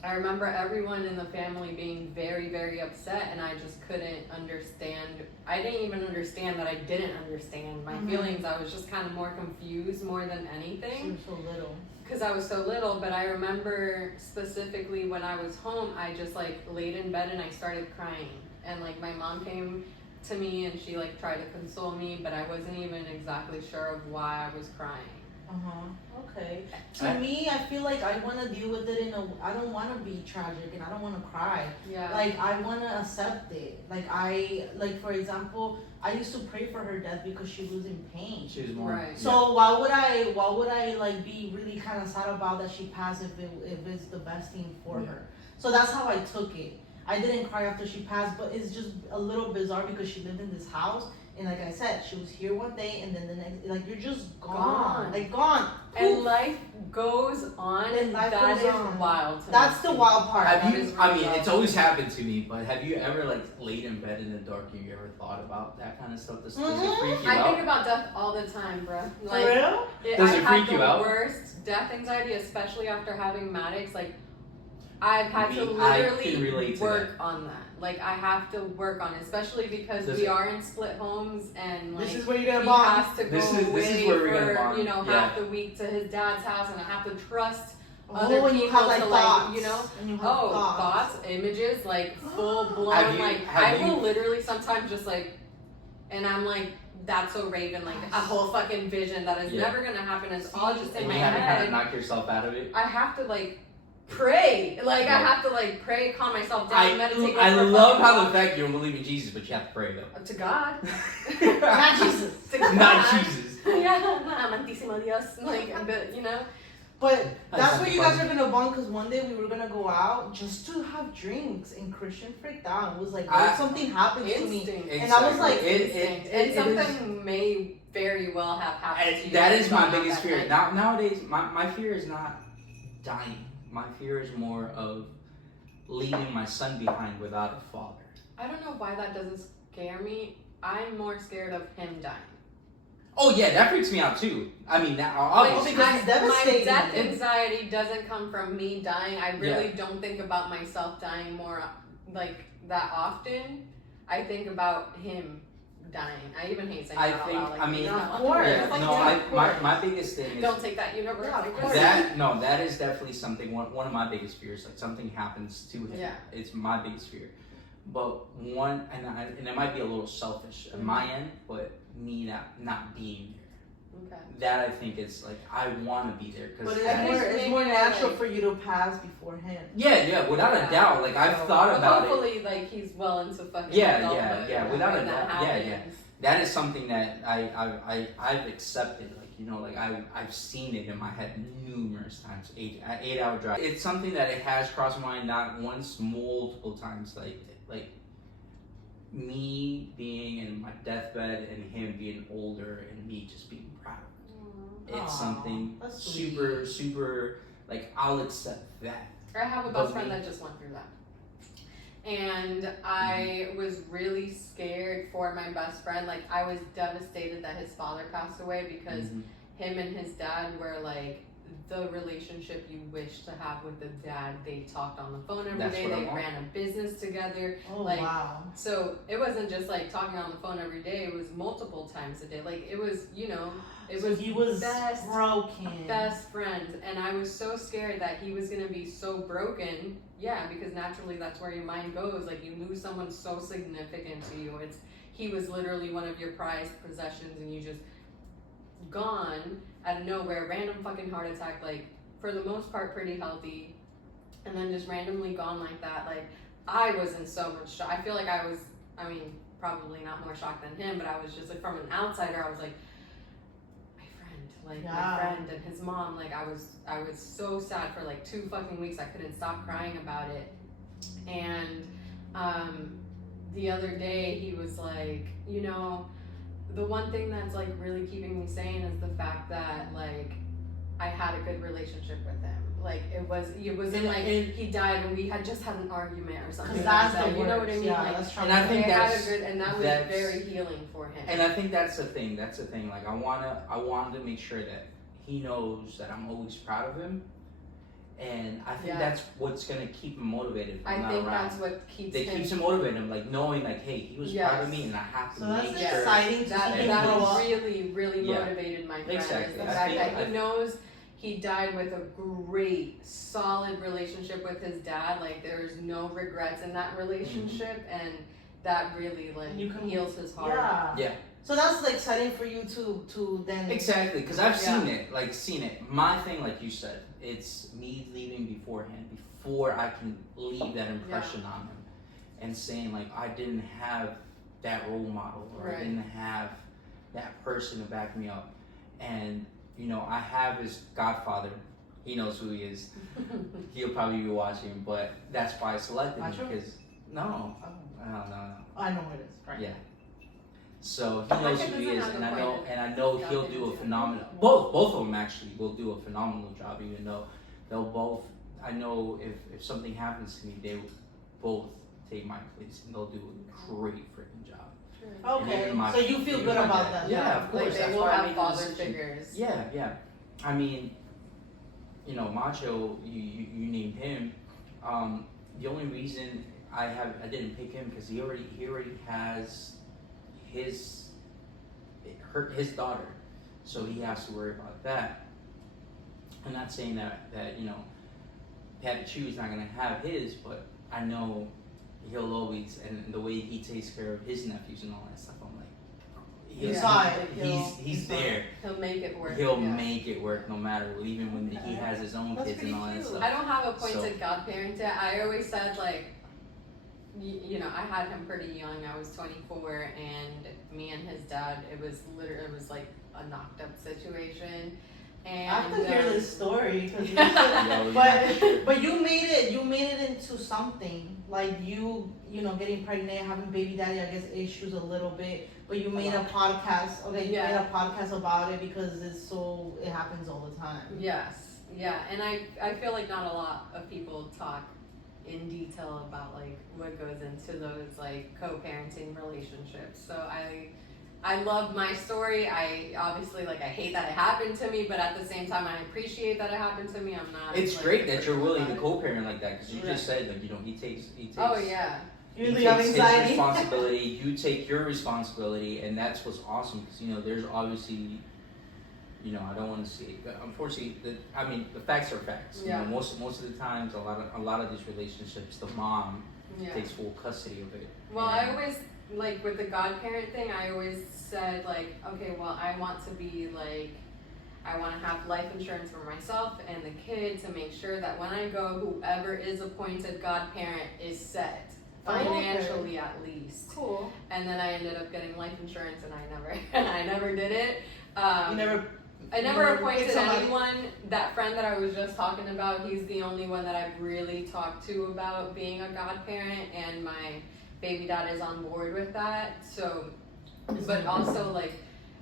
I remember everyone in the family being very, very upset, and I just couldn't understand. I didn't even understand that I didn't understand my feelings. I was just kind of more confused more than anything. She was so little. Because I was so little, but I remember specifically when I was home, I just like laid in bed and I started crying. And like my mom came to me and she like tried to console me, but I wasn't even exactly sure of why I was crying. Okay. To me, I feel like I want to deal with it I don't want to be tragic and I don't want to cry. Yeah. Like, I want to accept it. Like, for example, I used to pray for her death because she was in pain. She was more. Right. So why would I like be really kind of sad about that she passed if it's the best thing for her? So that's how I took it. I didn't cry after she passed, but it's just a little bizarre because she lived in this house. And like I said, she was here one day, and then the next, like, you're just gone. Like, gone. And life goes on, and life that goes is on. wild to me. That's the wild part. Have you? is I really mean, it's wild. always happened to me. But have you ever like laid in bed in the dark and you ever thought about that kind of stuff? Does it freak you I out? think about death all the time, bro. Like, For real? Does it I freak have you the out? worst death anxiety, especially after having Maddox. Like, I've had to I can literally relate to work on that. Like, I have to work on it, especially because we are in split homes, and like This is where you're gonna he bond. has to go This is away where we're for gonna bond. half the week to his dad's house, and I have to trust Oh, other and people you have like to thoughts. like And you have thoughts, images, like full blown. Have you- Like have I you- will literally sometimes just like, and I'm like, that's so Raven, like a whole fucking vision that is never gonna happen. It's all just in And my you had to kind head. of knock yourself out of it. I have to like pray, like I Right. have to like pray, calm myself down, meditate. I go for a love fucking how the walk. fact you don't believe in Jesus, but you have to pray though. To God, Not Jesus. to God. Not Jesus. Yeah, amantísimo Dios, like, but you know. But that's That's where you funny. guys are gonna bond, because one day we were gonna go out just to have drinks, and Christian freaked out. It was like, what if something happens to me? Instinct. And I was like, Instinct. And it something may very well have happened to you. That is my on biggest that fear. night. Nowadays, my fear is not dying. My fear is more of leaving my son behind without a father. I don't know why that doesn't scare me. I'm more scared of him dying. Oh yeah, that freaks me out too. I mean, that obviously. because it's devastating. My death anxiety doesn't come from me dying. I really don't think about myself dying more like that often. I think about him dying. I even hate saying that out loud. Like, I mean, not of course. yeah, Like, no, yeah, of course. my biggest thing is don't take that universally. Yeah, of course. that is definitely something. One of my biggest fears, like something happens to him. Yeah. It's my biggest fear. But one, and it might be a little selfish on my end, but me not being there. Okay. That I think is like I want to be there because But think it's more maybe, natural like- for you to pass before him. yeah, without a doubt. Like I've thought But about it. hopefully, like he's well into fucking Yeah, adulthood without a when that doubt. Yeah. happens. That is something that I've accepted. Like like I've seen it in my head numerous times. 8-hour drive. It's something that it has crossed my mind not once, multiple times. Like me being in my deathbed and him being older and me just being proud. It's Aw, something that's super like I'll accept that. I have a best friend that just went through that. And I was really scared for my best friend. Like, I was devastated that his father passed away because him and his dad were like the relationship you wish to have with a dad. They talked on the phone every That's day. what I They want. ran a business together. Oh, Like, wow. So it wasn't just like talking on the phone every day. It was multiple times a day. Like, it was, It so was he was best, broken. best friends, and I was so scared that he was gonna be so broken. Yeah, because naturally that's where your mind goes. Like you lose someone so significant to you. He was literally one of your prized possessions, and you just gone out of nowhere, random fucking heart attack. Like for the most part, pretty healthy, and then just randomly gone like that. Like I was in so much shock. I feel like I was. I mean, probably not more shocked than him, but I was just like from an outsider. I was like. My friend and his mom, like I was so sad for like 2 fucking weeks. I couldn't stop crying about it. And the other day he was like, you know, the one thing that's like really keeping me sane is the fact that like I had a good relationship with him. Like it wasn't like he died and we had just had an argument or something. Like that. You know what I mean? Yeah, like, that's true. And I think that was very healing for him. And I think that's the thing. Like I wanted to make sure that he knows that I'm always proud of him. And I think that's what's gonna keep him motivated. I think that's what keeps him motivated. Like knowing, like, hey, he was proud of me, and I have to make sure. Exciting to that really, really motivated my friend. Exactly. Is the fact that he knows he died with a great, solid relationship with his dad. Like there's no regrets in that relationship, and that really like heals his heart. Yeah. So that's like exciting for you to then. Exactly, because I've seen it. My thing, like you said, it's me leaving beforehand, before I can leave that impression on him, and saying like I didn't have that role model, or I didn't have that person to back me up, and you know I have his godfather. He knows who he is. He'll probably be watching, but that's why I selected him because no. I know who it is. Right. Yeah. So he knows who he is, and I know he'll do a phenomenal. Both of them actually will do a phenomenal job, even though they'll both. I know if something happens to me, they will both take my place, and they'll do a great freaking job. Okay, so you feel good about that? Yeah, of course. Like they will have father figures. Yeah. I mean, you know, Macho, you named him. The only reason I didn't pick him because he already has his daughter, so he has to worry about that. I'm not saying that you know Patty Chew's not gonna have his, but I know he'll always, and the way he takes care of his nephews and all that stuff, I'm like he's there. He'll make it work. He'll make it work no matter what, even when he has his own kids and all that stuff. I don't have a appointed godparent yet. I always said like. You know, I had him pretty young. I was 24, and me and his dad, it was like a knocked up situation. And I have to hear this story, but you made it into something. Like you know, getting pregnant, having baby daddy, I guess issues a little bit. But you made a podcast. Okay, you made a podcast about it because it happens all the time. Yes, yeah, and I feel like not a lot of people talk in detail about like what goes into those like co-parenting relationships. So I love my story. I obviously like I hate that it happened to me, but at the same time I appreciate that it happened to me. I'm not. It's like, great that you're willing to co-parent like that because you just said like you know he takes. Oh yeah. He takes his responsibility. You take your responsibility, and that's what's awesome because you know there's obviously. You know, I don't want to see. Unfortunately, the facts are facts. Yeah. You know, most of the times, a lot of these relationships, the mom takes full custody of it. Well, I always like with the godparent thing. I always said like, okay, well, I want to be like, I want to have life insurance for myself and the kid to make sure that when I go, whoever is appointed godparent is set financially at least. Cool. And then I ended up getting life insurance, and I never did it. I never appointed anyone. That friend that I was just talking about, he's the only one that I've really talked to about being a godparent, and my baby dad is on board with that. So, but also like,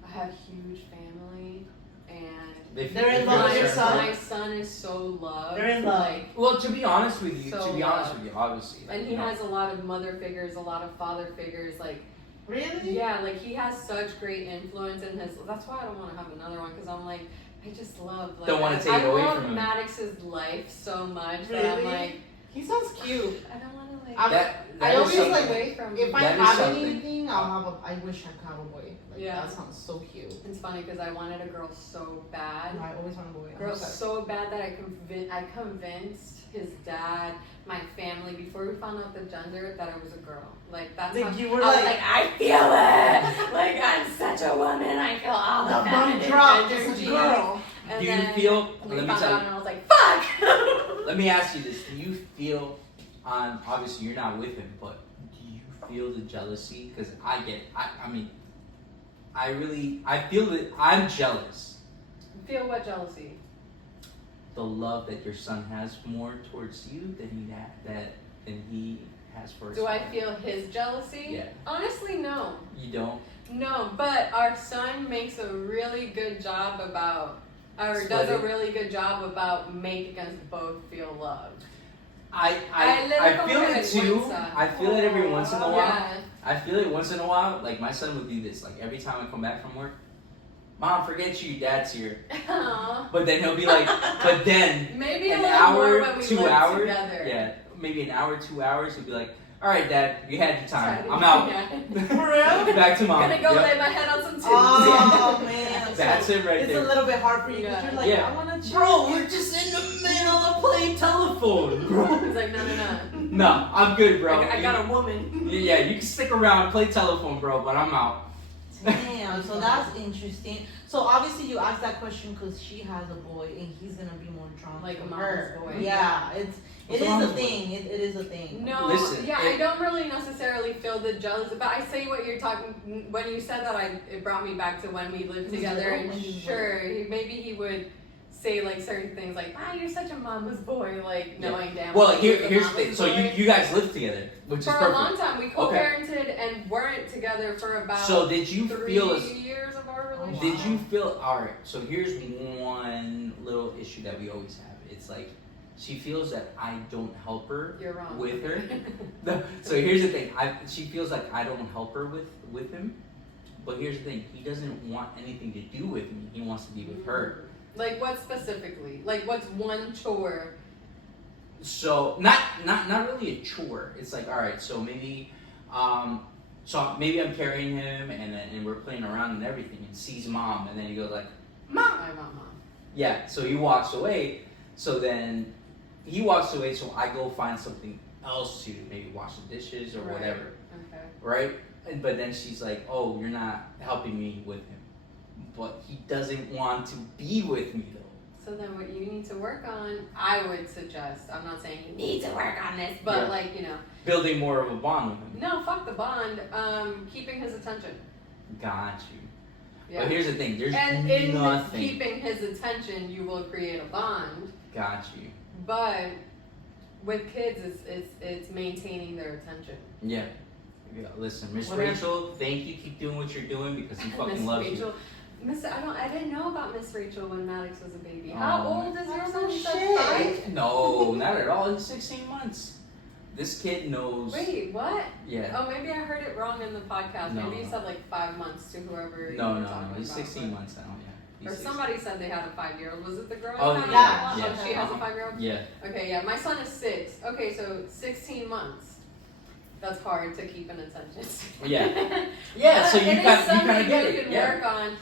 I have huge family, and they're in love with your son. My son is so loved. They're in love. Like, well, to be honest with you, obviously. And he has a lot of mother figures, a lot of father figures, like. Really? Yeah, like he has such great influence in his. That's why I don't want to have another one because I'm like, I just love. Like, don't want to take it away from him. I love Maddox's life so much really? that I'm like, He sounds cute. I don't want to I always like away from. if I have anything, I'll have I wish I could have a boy. Like, Yeah. That sounds so cute. It's funny because I wanted a girl so bad. I always want a boy. Girl so bad that I convinced his dad, my family, before we found out the gender, that I was a girl. Like that's like how, you were I was like, I feel it. Like I'm such a woman. I feel all the feminine drop. This is a energy. girl. And Do then you feel? we Let me found tell out, you. and I was like, fuck. Let me ask you this: do you feel on? Obviously, you're not with him, but do you feel the jealousy? Because I get. I mean, I feel that I'm jealous. Feel what jealousy? The love that your son has more towards you than he has for his Do I father. feel his jealousy? Yeah. Honestly, no. You don't. No, but our son makes a really good job about, or does a Splitting. really good job about making us both feel loved. I feel it too. I feel it every once in a while. Yeah. I feel it once in a while. Like my son would do this. Like every time I come back from work, Mom, forget you, Dad's here. Aw. But then he'll be like, but then Maybe an a little hour, more when we 2 live hours, together. yeah, maybe an hour, 2 hours. He'll be like, all right, Dad, you had your time. I'm out. Yeah. For real? Back to Mom. Gonna go Yep. lay my head on some tubes. Oh man. That's it right It's there. a little bit hard for you because Yeah. you're like, Yeah. I want to Bro, we're just in the middle of playing telephone, bro. He's like, no. No, I'm good, bro. I got a woman. Yeah, you can stick around, play telephone, bro, but I'm out. Damn, so that's interesting. So obviously you asked that question because she has a boy and he's gonna be more drawn Like to a mama's her. boy. Yeah, it What's is wrong a with thing. It is a thing. No, Listen, yeah, I don't really necessarily feel the jealousy, but I say what you're talking. When you said that, it brought me back to when we lived together, and sure, maybe he would say like certain things like, "Ah, you're such a mama's boy," like knowing damn. Well, he was a here's the mama's thing. So boy. you guys lived together, which For is a perfect. long time, we co-parented and weren't together for about So did you 3 feel years of our wow. relationship. Did you feel alright? So here's one little issue that we always have. It's like she feels that I don't help her You're wrong. with her. No, so here's the thing. She feels like I don't help her with him. But here's the thing. He doesn't want anything to do with me. He wants to be with her. Like what specifically? Like what's one chore? So not really a chore. It's like alright. So maybe maybe I'm carrying him and we're playing around and everything and sees Mom and then he goes like, Mom. I want mom. Yeah, so he walks away. So then he walks away, so I go find something else to do, maybe wash the dishes or Right. whatever, Okay. right? But then she's like, "Oh, you're not helping me with him," but he doesn't want to be with me though. So then what you need to work on, I would suggest, I'm not saying you need to work on this, but Yeah. like, you know, Building more of a bond with him. no, fuck the bond, keeping his attention. Got you. Yeah. But here's the thing: there's And in nothing. keeping his attention, you will create a bond. Got you. But with kids, it's maintaining their attention. Yeah. Yeah, listen, Miss Whatever. Rachel, thank you. Keep doing what you're doing because he fucking Miss loves you. Rachel, I didn't know about Miss Rachel when Maddox was a baby. How Oh. old is your Oh, son? You said shit. 5? No, not at all. He's 16 months. This kid knows. Wait, what? Yeah. Oh, maybe I heard it wrong in the podcast. No. Maybe you said like 5 months to whoever. No, you were no, talking no. He's about, 16 but- months now. Yeah. He's Or 16. somebody said they had a 5-year-old. Was it the girl? Oh, that had yeah, one? yeah. Oh, she has a 5-year-old. Yeah. Okay, yeah. My son is 6. Okay, so 16 months. That's hard to keep an attention. Yeah. Yeah. So It you is kind of something get you it. can Yeah. work on.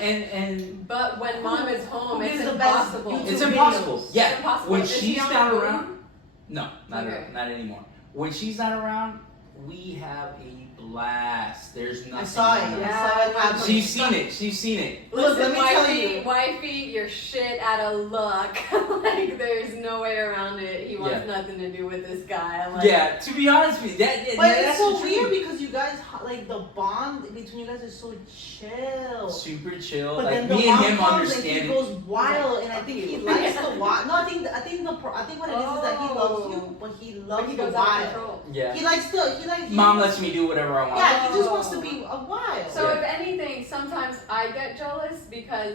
And But when mom is home, Who it's gives the best impossible. YouTube it's impossible. videos? Yeah. It's impossible. When Is she's she on not the around. room? No, Okay. not anymore. When she's not around, we have a blast. There's nothing. I saw it. going on. I saw it happen. She's seen it. She's seen it. Look, let Listen, me tell wifey, you. wifey, you're shit out of luck. Like, there's no way around it. He wants Yeah. nothing to do with this guy. Like, Yeah. To be honest with you, But that's it's so the weird truth. because you guys like the bond between you guys is so chill. Super chill. But Like then the me and mom him comes understand and it. he goes wild, and I think he likes the wild. No, I think what it is that he loves you, Oh. but he But loves he the goes out of wild. control. Yeah. He likes Mom lets me do whatever I want. Yeah, he just Oh. wants to be a wild. So Yeah. if anything, sometimes I get jealous because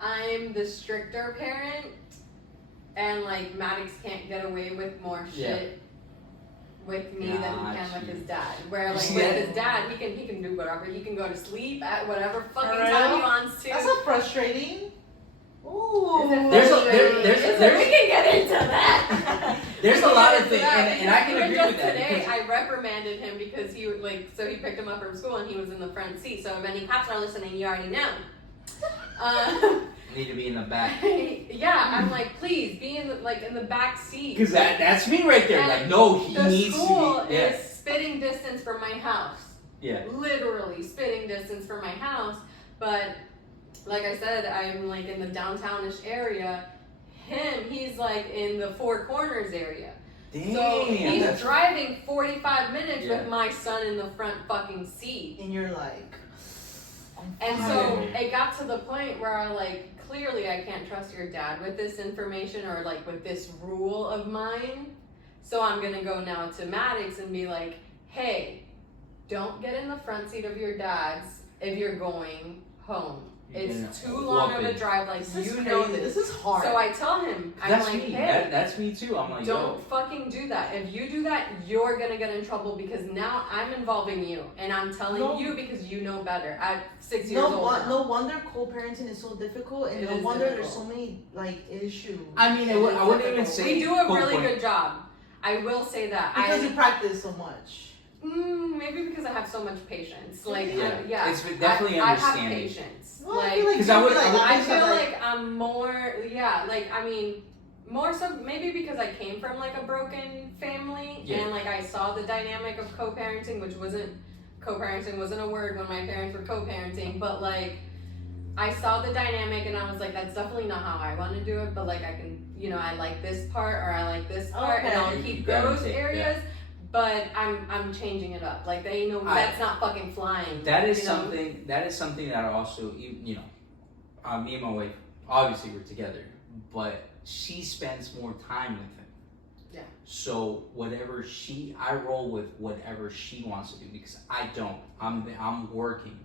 I'm the stricter parent, and like Maddox can't get away with more shit with me than he can Got with you. his dad. Where You like see with that? his dad, he can do whatever. He can go to sleep at whatever fucking For time he real? wants to. That's not frustrating. Well, Ooh. There's we can get into that. There's a lot of things, and I can agree with that. Today, I reprimanded him because he so he picked him up from school and he was in the front seat. So if any cops are listening, you already know. Need to be in the back. Yeah, I'm like, please be in the back seat. Because that's me right there. And like, no, he needs to be. The school is spitting distance from my house. Yeah. Literally spitting distance from my house. But like I said, I'm like in the downtownish area. He's like in the Four Corners area. Damn, so he's driving 45 minutes with my son in the front fucking seat. And you're like... And so it got to the point where I like, clearly I can't trust your dad with this information or like with this rule of mine. So I'm going to go now to Maddox and be like, hey, don't get in the front seat of your dad's if you're going home. It's too long of a drive, like you know this. This is hard. So I tell him, I'm that's like, me. hey, that's me too. I'm like, don't fucking do that. If you do that, you're gonna get in trouble because now I'm involving you and I'm telling you because you know better. At 6 years old. No wonder co-parenting is so difficult, and no wonder there's so many like issues. I mean, I wouldn't even say we do a really good job. I will say that because you practice so much. Maybe because I have so much patience. Like, it's definitely understanding. I have patience. Well, like, because I feel like I'm more, more so maybe because I came from like a broken family and like I saw the dynamic of co-parenting, which co-parenting wasn't a word when my parents were co-parenting, but like I saw the dynamic and I was like, that's definitely not how I want to do it, but like I can, I like this part or I like this part and I'll keep those areas. But I'm changing it up. Like they know that's not fucking flying. That is something. That is something that I also, me and my wife obviously we're together, but she spends more time with him. Yeah. So I roll with whatever she wants to do because I don't. I'm working.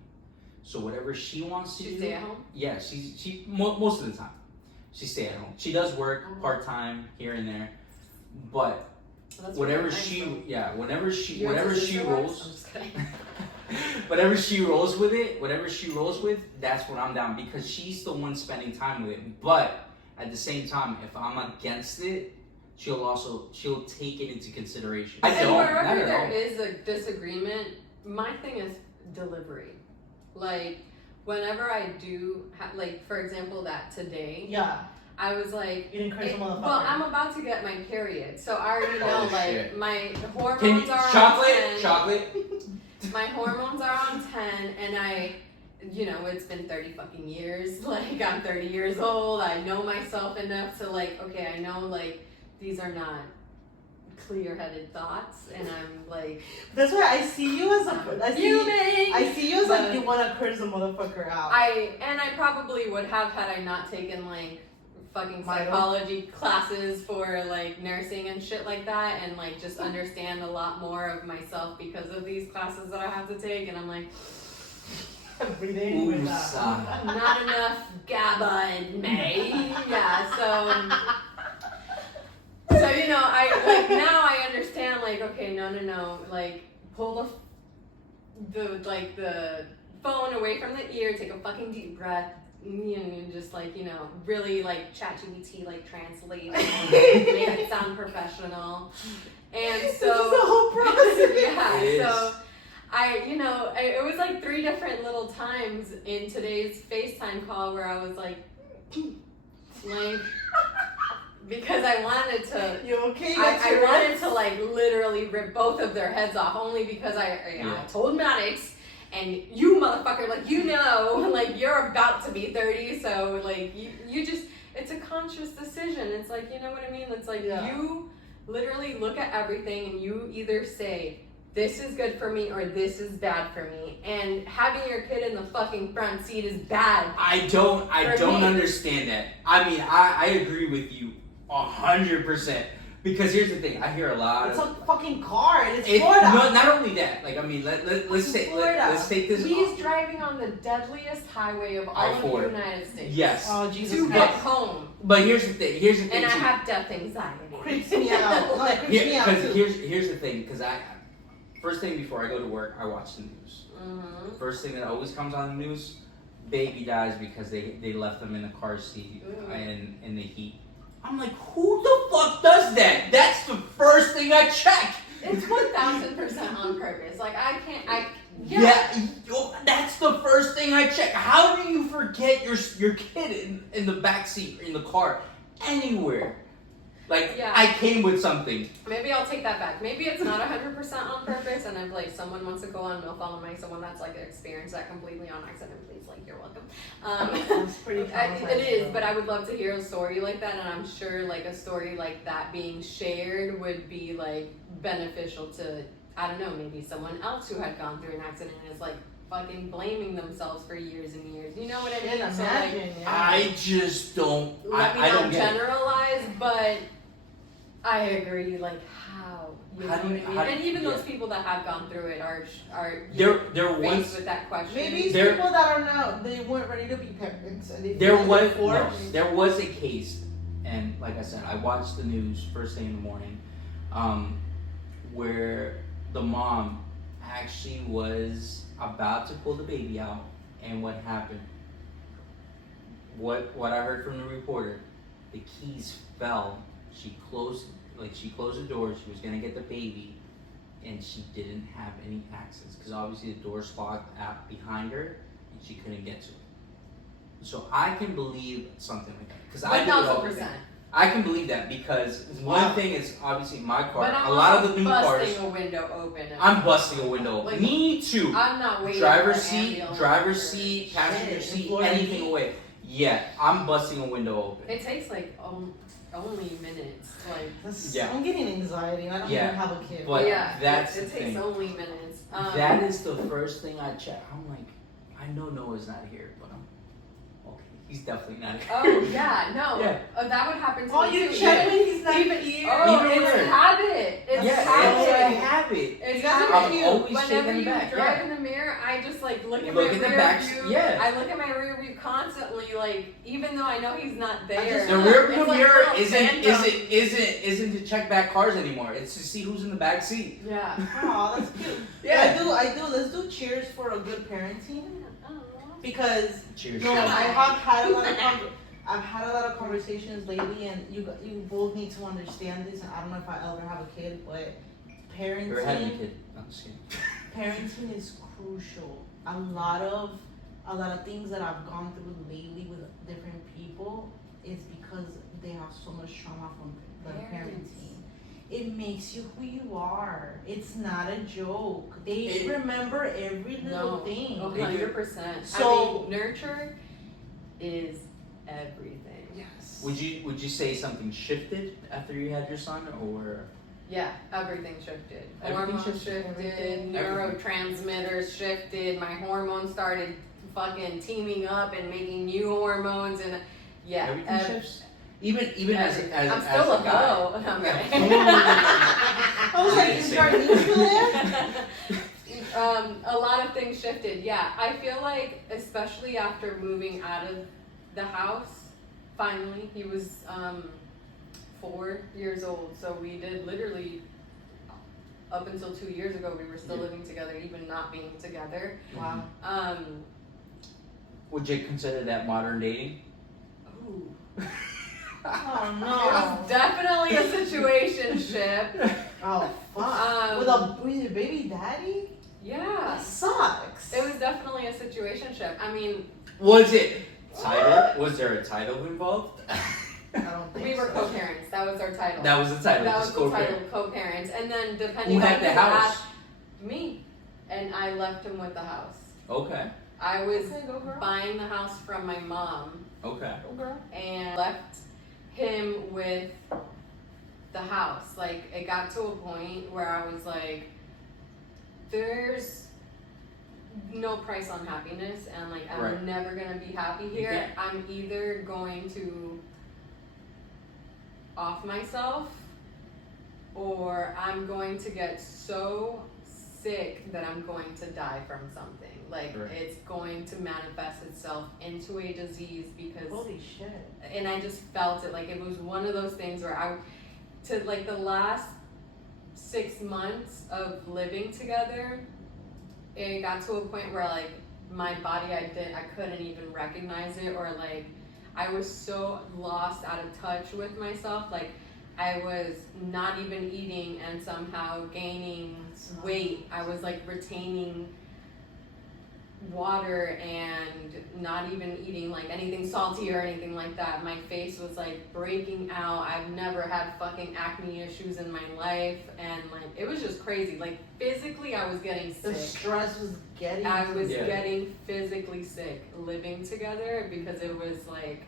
So whatever she wants to do. She stay at home. Yeah, she most of the time she stay at home. She does work part time here and there, but. Whenever she rolls, whatever she rolls with, that's what I'm down because she's the one spending time with it. But at the same time, if I'm against it, she'll take it into consideration. Wherever there is a disagreement, my thing is delivery. Like whenever I do, for example, that today. Yeah. I was like, you didn't curse a motherfucker. Well, I'm about to get my period, so I already know shit. My hormones are on 10. Chocolate. My hormones are on 10, and it's been 30 fucking years. Like I'm 30 years old. I know myself enough to okay, I know these are not clear-headed thoughts, and I'm like. That's why I see you as I see you as you want to curse a motherfucker out. I probably would have had I not taken fucking psychology classes for nursing and shit like that and just understand a lot more of myself because of these classes that I have to take and I'm like breathing with that. Not enough GABA in me. Yeah, so I now I understand okay, no, pull the phone away from the ear, take a fucking deep breath. Just really ChatGPT translate and make it sound professional, and so this is the whole process. So it was 3 different little times in today's FaceTime call where I was because I wanted to. You okay? I wanted to literally rip both of their heads off only because I told Maddox. And you motherfucker, you're about to be 30, so you just, it's a conscious decision. It's you know what I mean? It's you literally look at everything and you either say, this is good for me or this is bad for me. And having your kid in the fucking front seat is bad. I don't understand that. I mean, I agree with you 100%. Because here's the thing, I hear a lot. It's a fucking car. It's Florida. No, not only that. Let's take this. He's driving on the deadliest highway of all of the United States. Yes. Oh Jesus to Christ. get home. But here's the thing. And I have death anxiety. Creeps me out. Creeps me out too. Here's the thing. Because first thing before I go to work, I watch the news. Mm-hmm. First thing that always comes on the news, baby dies because they left them in the car seat in the heat. I'm like, who the fuck does that? That's the first thing I check. It's 1000% on purpose. Like that's the first thing I check. How do you forget your kid in the back seat or in the car anywhere? Like, I came with something. Maybe I'll take that back. Maybe it's not 100% on purpose, and if like someone wants to go on Milfonamic, someone that's like experienced that completely on accident, please, like, you're welcome. That's pretty it is, but I would love to hear a story like that, and I'm sure like a story like that being shared would be like beneficial to, I don't know, maybe someone else who had gone through an accident and is like fucking blaming themselves for years and years. You know what I mean? So like, I just don't. Let me I not don't get generalize, but I agree. Like how? You know what I mean? And even those people that have gone through it are faced with that question. Maybe it's people that are now, they weren't ready to be parents. And there was a case, and like I said, I watched the news first thing in the morning, where the mom actually was about to pull the baby out, and what happened? What I heard from the reporter, the keys fell. She closed the door. She was gonna get the baby, and she didn't have any access because obviously the door's locked out behind her, and she couldn't get to it. So I can believe something like that because I do it all the time. I can believe that because one thing is obviously my car. But I'm a lot of the new cars. busting a window open. I'm busting a window open. Like, Me too. I'm not waiting. Driver's seat, passenger seat, anything away. Yeah, I'm busting a window open. It takes like only minutes. Like I'm getting anxiety. I don't even have a kid. But that's it takes only minutes. That is the first thing I check. I'm like, I know Noah's not here, but okay. He's definitely not here. Oh yeah, no. That would happen to me too. You check when he's not here. It's habit. It's habit. It's habit. habit. I'm always Whenever checking you back. drive in the mirror, I just like look at in my the rear back view. Yeah. I look at my rear view constantly, like even though I know he's not there. The rear view mirror isn't to check back cars anymore. It's to see who's in the back seat. Yeah. Oh, that's cute. Yeah, I do. Let's do cheers for a good parenting. Because cheers. No, I've had a lot of conversations lately, and you both need to understand this. And I don't know if I ever have a kid, but parenting. You're having a kid. I'm just kidding. Parenting is crucial. A lot of things that I've gone through lately with different people is because they have so much trauma from their parenting. It makes you who you are. It's not a joke. They remember every little thing. 100%. So I mean, nurture is everything. Yes. Would you say something shifted after you had your son, or? Yeah, everything shifted. Everything Hormones shifted, neurotransmitters shifted, my hormones started fucking teaming up and making new hormones, and everything shifts. Even as I'm still a hoe. I was like, is there a neutral there? A lot of things shifted. Yeah, I feel like especially after moving out of the house, finally he was 4 years old. So we did literally up until 2 years ago we were still living together, even not being together. Wow. Would you consider that modern dating? Ooh. Oh no. It was definitely a situationship. Oh fuck. With your baby daddy? Yeah. That sucks. It was definitely a situationship. I mean, was it title? Was there a title involved? I don't think we were co-parents. That was our title. That was the title. That was the title, co-parents. And then depending who had the house? Me. And I left him with the house. Okay. I was buying the house from my mom. Okay. And left him with the house. Like, it got to a point where I was like, there's no price on happiness, and like I'm never gonna be happy here. I'm either going to off myself, or I'm going to get so sick that I'm going to die from something. Like it's going to manifest itself into a disease because holy shit. And I just felt it. Like it was one of those things where like the last 6 months of living together, it got to a point where like my body, I couldn't even recognize it, or like I was so lost, out of touch with myself. Like I was not even eating and somehow gaining weight. I was like retaining water and not even eating like anything salty or anything like that. My face was like breaking out. I've never had fucking acne issues in my life, and like it was just crazy. Like physically I was getting sick. The stress was getting I was getting physically sick living together, because it was like,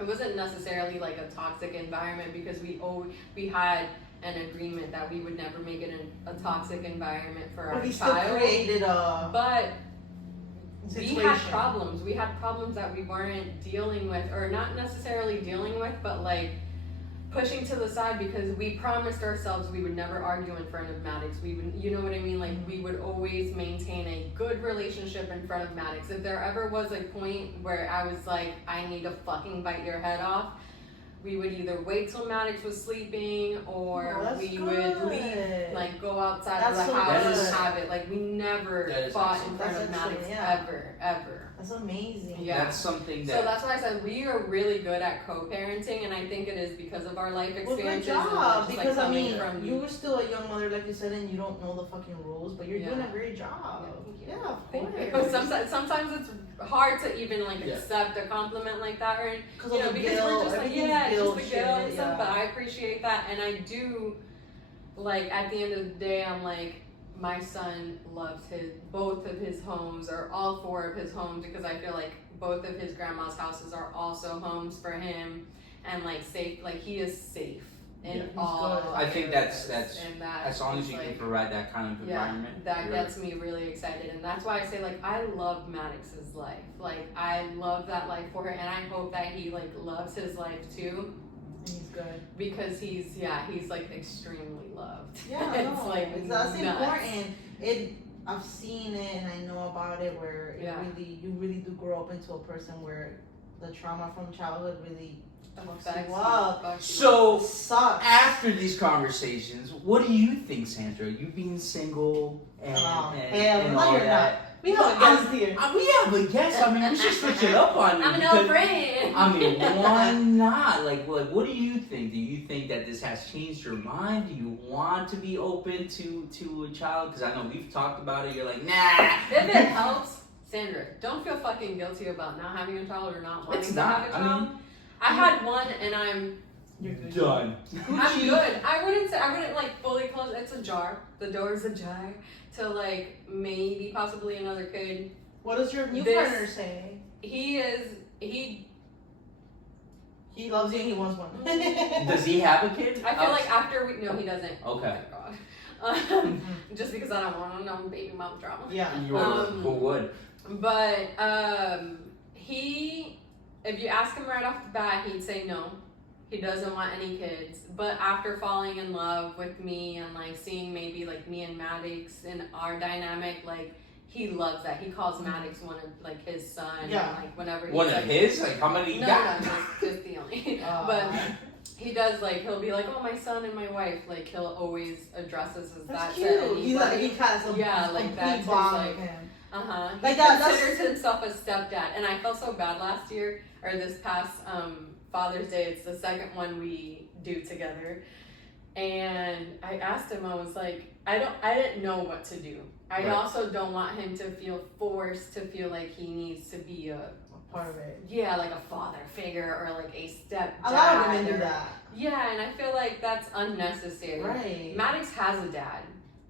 it wasn't necessarily like a toxic environment, because we had an agreement that we would never make it a toxic environment for our child. Still created a but situation. we had problems. We had problems that we weren't dealing with, or not necessarily dealing with, but like pushing to the side, because we promised ourselves we would never argue in front of Maddox. We would, you know what I mean? Like we would always maintain a good relationship in front of Maddox. If there ever was a point where I was like, I need to fucking bite your head off, we would either wait till Maddox was sleeping, or we would leave, like go outside of the house and have it. Like we never fought in front of Maddox, ever. That's amazing. Yeah. That's something that. So that's why I said we are really good at co-parenting, and I think it is because of our life experiences. Well, good job, and because like I mean, from you were still a young mother, like you said, and you don't know the fucking rules, but you're doing a great job. Yeah, of course. Sometimes it's hard to even like accept a compliment like that, or you know, because we're just like, just the guilt and stuff. But I appreciate that, and I do. Like at the end of the day, I'm like, my son loves both of his homes, or all 4 of his homes, because I feel like both of his grandma's houses are also homes for him, and like safe. Like he is safe in all. I think that's and that as long as you can provide that kind of environment. That gets me really excited, and that's why I say like I love Maddox's life. Like I love that life for her, and I hope that he like loves his life too. He's good. Because he's like extremely loved. Yeah, it's like that's important. I've seen it and I know about it, where you really do grow up into a person where the trauma from childhood really fucks you up. So sucks. After these conversations, what do you think, Sandra? You being single and all that. We have a guest here. We have a guest. I mean, we should switch it up on you. I'm an old friend. I mean, why not? Like, what do you think? Do you think that this has changed your mind? Do you want to be open to a child? Because I know we've talked about it. You're like, nah. If it helps, Sandra, don't feel fucking guilty about not having a child or not wanting to have a child. I mean, I had one and I'm done. I'm good. I wouldn't like fully close. It's ajar. The door's ajar to like maybe possibly another kid. What does your new partner say? He loves you and he wants one. Does he have a kid? I feel like after no, he doesn't. Okay. Oh my God. Just because I don't want no baby mom drama. Yeah. Who would? But if you ask him right off the bat, he'd say no. He doesn't want any kids. But after falling in love with me and like seeing maybe like me and Maddox and our dynamic, like he loves that. He calls Maddox one of like his son. Yeah. And, like whenever he's One of like, his? Like how many you got? No, just the only. But he does like he'll be like, oh, my son and my wife. Like he'll always address us as that's that. Cute. He has a like that's his, like like he considers himself a stepdad, and I felt so bad last year or this past Father's Day. It's the second one we do together, and I asked him. I was like, I didn't know what to do. I also don't want him to feel forced to feel like he needs to be a part of it. Yeah, like a father figure or like a stepdad. A lot of women do that. Yeah, and I feel like that's unnecessary. Right. Maddox has a dad.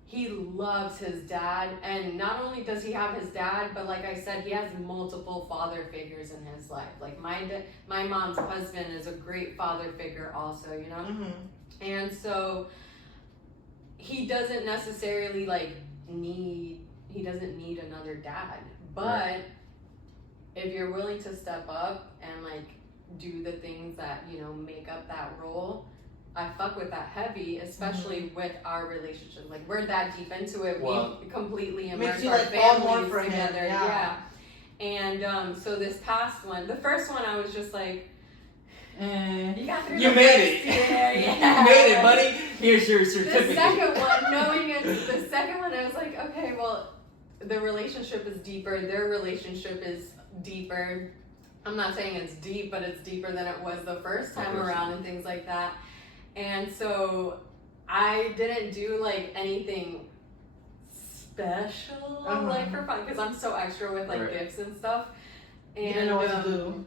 He loves his dad, and not only does he have his dad, but like I said, he has multiple father figures in his life. Like my mom's husband is a great father figure also, you know? Mm-hmm. And so he doesn't necessarily he doesn't need another dad. But if you're willing to step up and like do the things that, you know, make up that role, I fuck with that heavy, especially with our relationship. Like we're that deep into it. We completely immerse our families together. Yeah. And so this past one, the first one, I was just like, you got through. You made it. You made it, buddy. Here's your certificate. The second one, I was like, okay, well, the relationship is deeper. Their relationship is deeper. I'm not saying it's deep, but it's deeper than it was the first time around and things like that. And so I didn't do like anything special like for fun because I'm so extra with like gifts and stuff. And you didn't know what to do.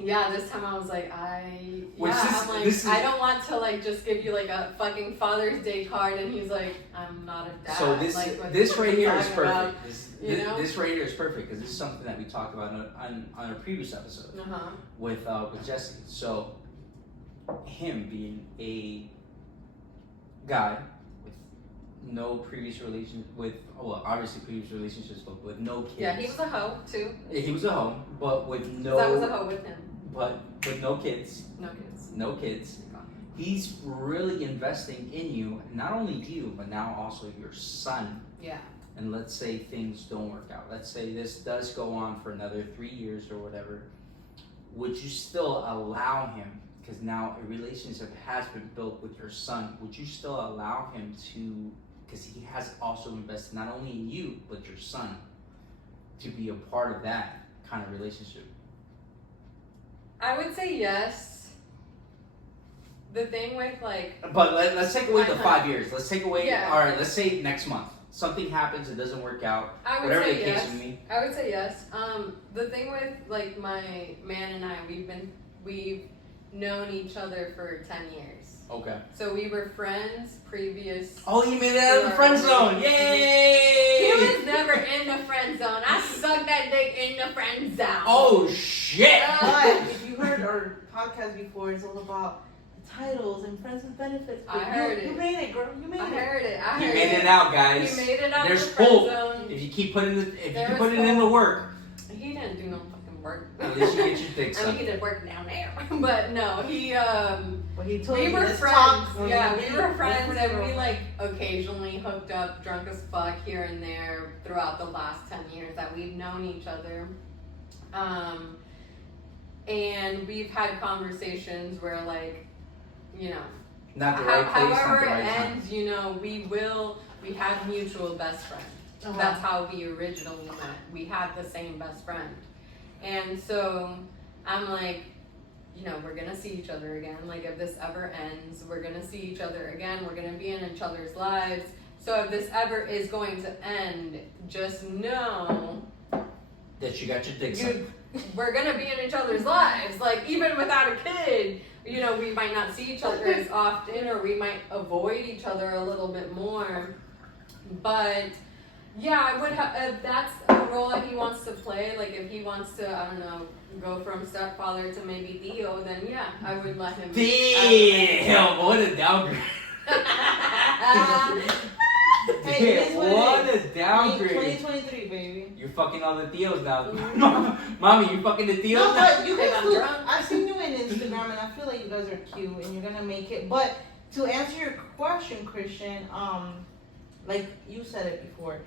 Yeah, this time I was like, I don't want to like just give you like a fucking Father's Day card, and he's like, I'm not a dad. So this right here is perfect. This right here is perfect because this is something that we talked about on a previous episode with Jesse. So him being a guy with no previous obviously previous relationships, but with no kids. Yeah, he was a hoe too. Yeah, he was a hoe, but with no. I was a hoe with him. But with no kids. No kids. He's really investing in you, not only you, but now also your son. Yeah. And let's say things don't work out. Let's say this does go on for another 3 years or whatever. Would you still allow him, because now a relationship has been built with your son, would you still allow him to, because he has also invested not only in you, but your son, to be a part of that kind of relationship? I would say yes. The thing with like... But let's take away the 5 years. Let's take away, Yeah. all right, let's say next month. Something happens, it doesn't work out. I would whatever say the case yes. with me. I would say yes. The thing with like my man and I, we've known each other for 10 years. Okay. So we were friends previous. Oh, you made it out of the friend zone! Yay! He was never in the friend zone. I sucked that dick in the friend zone. Oh shit! But if you heard our podcast before, it's all about the titles and friends with benefits. I heard it. You made it, girl. You made it. I heard it. You made it out, guys. You made it out There's of the friend hope. zone. If you keep putting There in the work. He didn't do no fucking work. At least you get your dick I mean, sucked. he did work down there. But no, he Well, he told we you were this friends. talk. Yeah, we were friends, and we like occasionally hooked up, drunk as fuck here and there throughout the last 10 years that we've known each other. And we've had conversations where, like, you know, Not the right place, not however the right it time. ends, you know, we have mutual best friends. That's how we originally met. We had the same best friend. And so I'm like, you know, we're gonna see each other again. Like, if this ever ends, we're gonna see each other again. We're gonna be in each other's lives. So if this ever is going to end, just know that you got your dick sucked. We're gonna be in each other's lives. Like, even without a kid, you know, we might not see each other as often, or we might avoid each other a little bit more. But yeah, I would have, if that's a role that he wants to play, like if he wants to, I don't know, go from stepfather to maybe Theo, then yeah, I would let him. Damn, what a downgrade. Hey, what a downgrade. 2023, baby. You're fucking all the Theos now. Mommy, you fucking the Theos No, now? but you guys look, I've seen you in Instagram, and I feel like you guys are cute, and you're gonna make it. But to answer your question, Christian, like you said it before,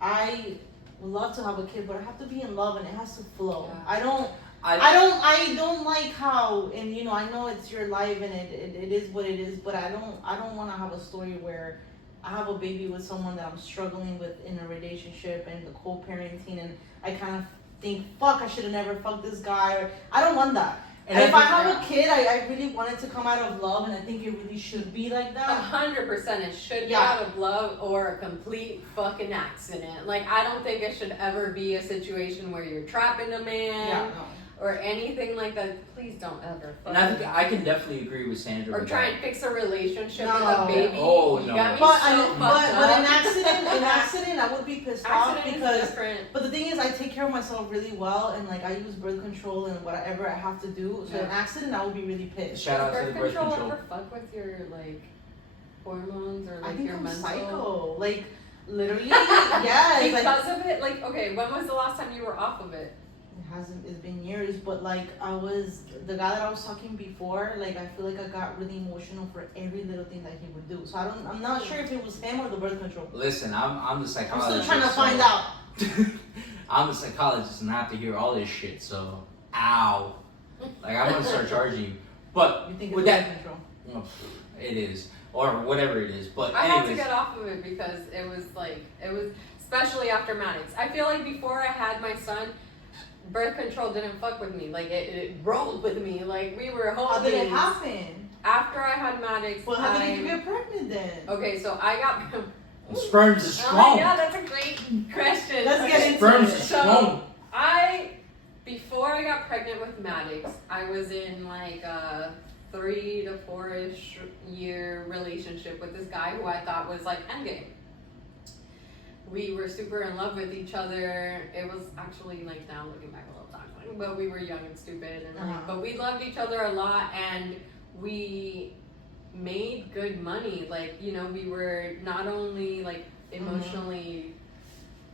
I would love to have a kid, but I have to be in love, and it has to flow. Yeah. I don't like how, and you know, I know it's your life, and it is what it is, but I don't want to have a story where I have a baby with someone that I'm struggling with in a relationship and the co-parenting, and I kind of think, fuck, I should have never fucked this guy, or I don't want that. And if I have a kid, I really want it to come out of love, and I think it really should be like that. 100%, it should be out of love or a complete fucking accident. Like, I don't think it should ever be a situation where you're trapping a man or anything like that. Please don't ever. And I can definitely agree with Sandra. Or with try that. and fix a relationship with a baby. Oh, You no. got me But so an accident, I would be pissed off Accident is because. different. But the thing is, I take care of myself really well, and like I use birth control and whatever I have to do. So an accident, I would be really pissed. Shout out to the birth control. Ever fuck with your like hormones or like I think your I'm mental? psycho. Like literally, yes. Because of it, like okay, when was the last time you were off of it? It's been years, but like I was the guy that I was talking before, like I feel like I got really emotional for every little thing that he would do. So I'm not sure if it was him or the birth control. Listen, I'm the I'm psychologist. still trying to find out. I'm the psychologist and I have to hear all this shit, so ow. Like I'm gonna start charging you. But You think with it's that birth control? it is. Or whatever it is. But I had to anyways. get off of it because it was especially after Maddox. I feel like before I had my son, birth control didn't fuck with me. Like it rolled with me. Like we were homies. How did it happen? After I had Maddox, Well, how did you get pregnant then? Okay, so I got. Sperms is Oh strong. my god, that's a great question. Let's get into Sperms it. is strong. Before I got pregnant with Maddox, I was in like a 3 to 4-ish year relationship with this guy who I thought was like endgame. We were super in love with each other. It was actually like, now looking back a little toxic, but we were young and stupid, and like, but we loved each other a lot, and we made good money. Like, you know, we were not only like emotionally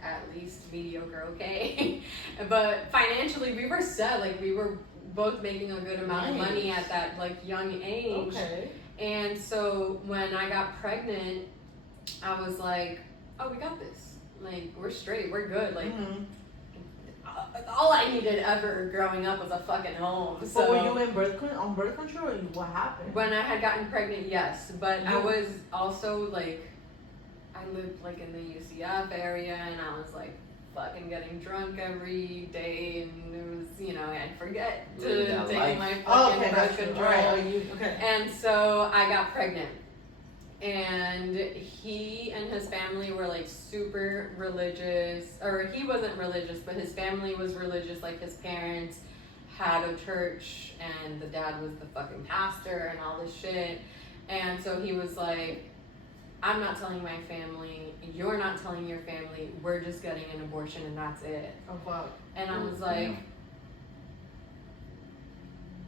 at least mediocre, okay, but financially we were set. Like we were both making a good amount of money at that like young age. Okay. And so when I got pregnant, I was like, oh, we got this. Like we're straight, we're good. Like all I needed ever growing up was a fucking home. So but were you on birth control, or what happened? When I had gotten pregnant, yes, but I was also like, I lived like in the UCF area, and I was like fucking getting drunk every day, and it was, you know, I'd forget to take my fucking birth control. Okay. And so I got pregnant, and he and his family were like super religious, or he wasn't religious, but his family was religious. Like his parents had a church, and the dad was the fucking pastor and all this shit. And so he was like, I'm not telling my family, you're not telling your family, we're just getting an abortion and that's it. Oh, wow. And I was like,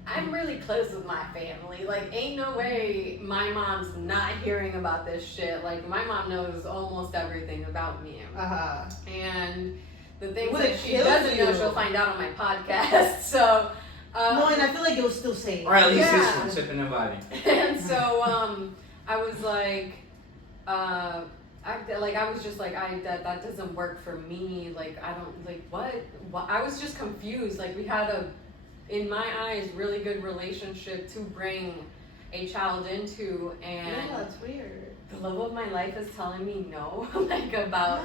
I'm really close with my family. Like, ain't no way my mom's not hearing about this shit. Like, my mom knows almost everything about me. And the things that she doesn't know, she'll find out on my podcast. So, no, and I feel like you'll still say it. Or at least this one, sipping and vibing. And so, I was like, I was just like, that doesn't work for me. Like, I don't, like, what? I was just confused. Like, we had a, in my eyes, really good relationship to bring a child into, and yeah, that's weird. the love of my life is telling me no, like about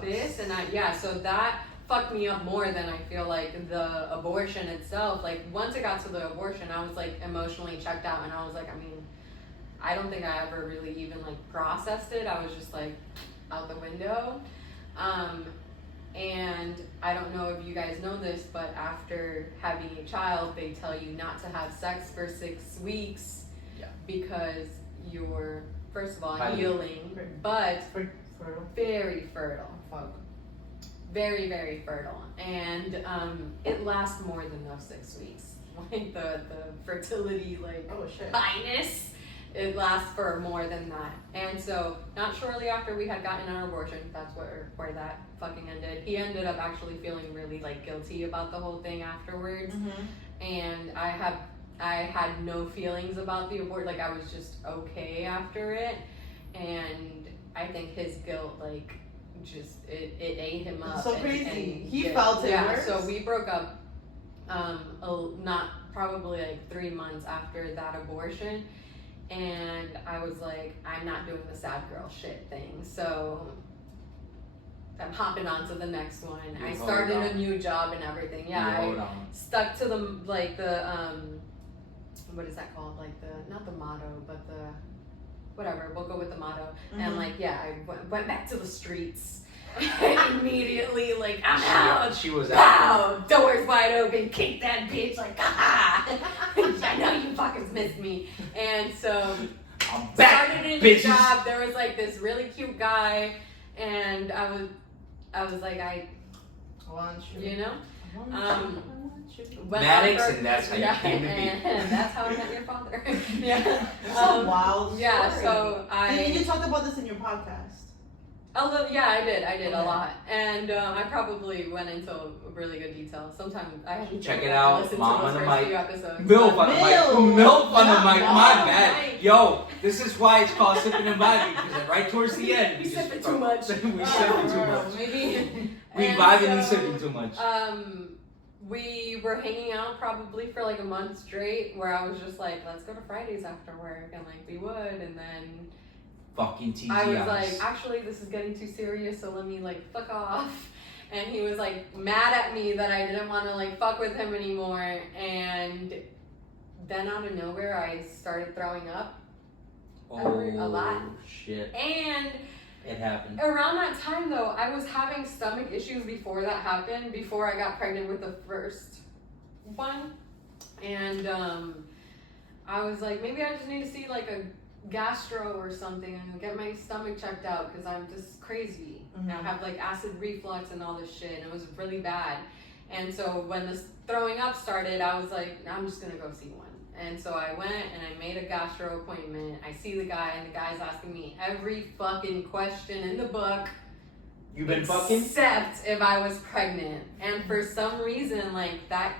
this, and so that fucked me up more than I feel like the abortion itself. Like, once it got to the abortion, I was like emotionally checked out, and I was like, I mean, I don't think I ever really even like processed it. I was just like out the window. And I don't know if you guys know this, but after having a child, they tell you not to have sex for 6 weeks because you're, first of all, healing, but very fertile. Very, very fertile. And it lasts more than those 6 weeks. Like the fertility, like highness, it lasts for more than that. And so, not shortly after we had gotten our abortion, that's where that fucking ended. He ended up actually feeling really like guilty about the whole thing afterwards. And I had no feelings about the abort. Like, I was just okay after it. And I think his guilt, like, just it ate him up. So crazy. He felt it. Yeah. So we broke up. Not probably like 3 months after that abortion. And I was like, I'm not doing the sad girl shit thing. So I'm hopping on to the next one. I started a new job and everything. Yeah, I stuck to the what is that called? Like not the motto, but the, whatever, we'll go with the motto. And like, I went back to the streets. Immediately, like, I'm out. She was out. Doors wide open. Kick that bitch. Like, I know you fuckers missed me. And so, I'm back, started a new job. There was like this really cute guy, and I was like, I want you, you know. Maddox, and that's how you came to be. And that's how I met your father. That's a wild story. Yeah. So and you talked about this in your podcast. A little, yeah, I did a lot, and I probably went into really good detail. Sometimes I have to check it out, Mom on the mic, Milf on the mic, my bad. Yo, this is why it's called sipping and vibing, because right towards the end we sipping too much. We sipping too much. Maybe we vibing and sipping too much. We were hanging out probably for like a month straight, where I was just like, let's go to Fridays after work, and like we would, and then Fucking TGIs. I was like, actually, this is getting too serious, so let me like fuck off. And he was like mad at me that I didn't want to like fuck with him anymore. And then out of nowhere, I started throwing up a lot. Shit. And it happened. Around that time, though, I was having stomach issues before that happened, before I got pregnant with the first one. And I was like, maybe I just need to see like a gastro or something and get my stomach checked out because I'm just crazy. Mm-hmm. I have like acid reflux and all this shit, and it was really bad. And so when this throwing up started, I was like, I'm just gonna go see one. And so I went and I made a gastro appointment. I see the guy, and the guy's asking me every fucking question in the book. You've been fucking? Except if I was pregnant. And for some reason, like that,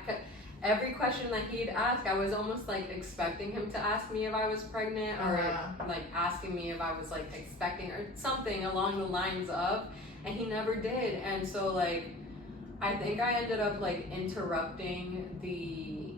every question that he'd ask, I was almost like expecting him to ask me if I was pregnant, or like asking me if I was like expecting, or something along the lines of, and he never did. And so like, I think I ended up like interrupting the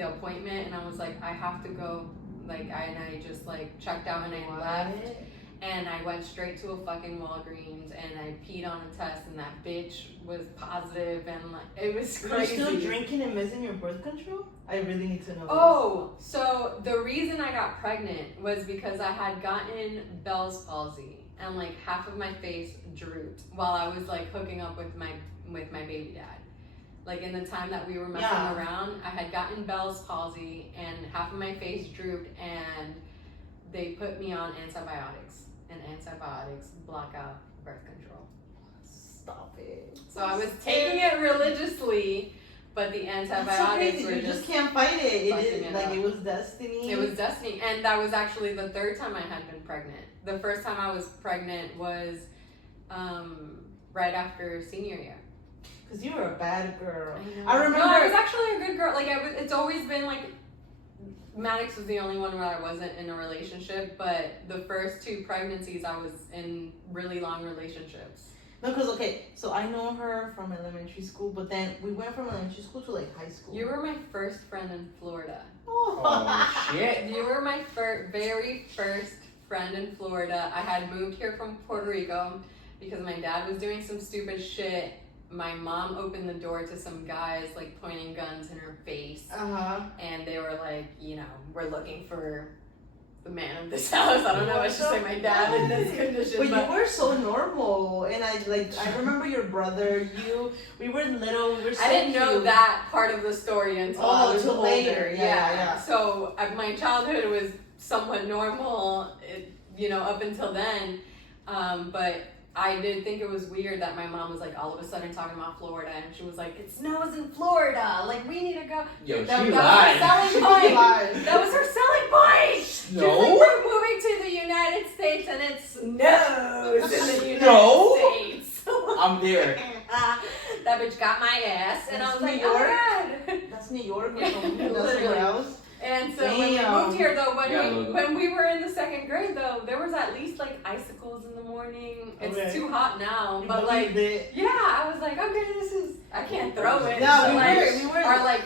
appointment, and I was like, I have to go, like, I just like checked out and I left, and I went straight to a fucking Walgreens, and I peed on a test, and that bitch was positive, and like, it was crazy. You're still drinking and missing your birth control? I really need to know Oh, so the reason I got pregnant was because I had gotten Bell's palsy, and like half of my face drooped while I was like hooking up with my baby dad. Like in the time that we were messing around, I had gotten Bell's palsy and half of my face drooped, and they put me on antibiotics, and antibiotics block out birth control. Stop it. So I was taking it religiously, but the antibiotics were you just can't fight it. It was destiny. It was destiny, and that was actually the third time I had been pregnant. The first time I was pregnant was right after senior year. Because you were a bad girl. I remember. No, I was actually a good girl. Like it's always been like, Maddox was the only one where I wasn't in a relationship, but the first two pregnancies I was in really long relationships. No, because so I know her from elementary school, but then we went from elementary school to like high school. You were my first friend in Florida. Oh shit! You were my very first friend in Florida. I had moved here from Puerto Rico because my dad was doing some stupid shit. My mom opened the door to some guys like pointing guns in her face, and they were like, we're looking for the man of this house. I don't know. I should say my dad in this condition. But you were so normal, and I remember your brother. We were little. We were so I didn't know cute. that part of the story until I was older. Later. Yeah. So my childhood was somewhat normal, up until then, but I did think it was weird that my mom was like all of a sudden talking about Florida, and she was like, it snows in Florida, like we need to go. Yo, that she was lied. her selling point. That was her selling point. No. She's like, we're moving to the United States and it snows in the United States. I'm there. That bitch got my ass, and I was like, York? oh my god. That's New York. Literally. And so when we moved here, though, when we were in the second grade, though, there was at least like icicles in the morning. It's too hot now, but like, I was like, okay, I can't throw it. Yeah, we were. Or like,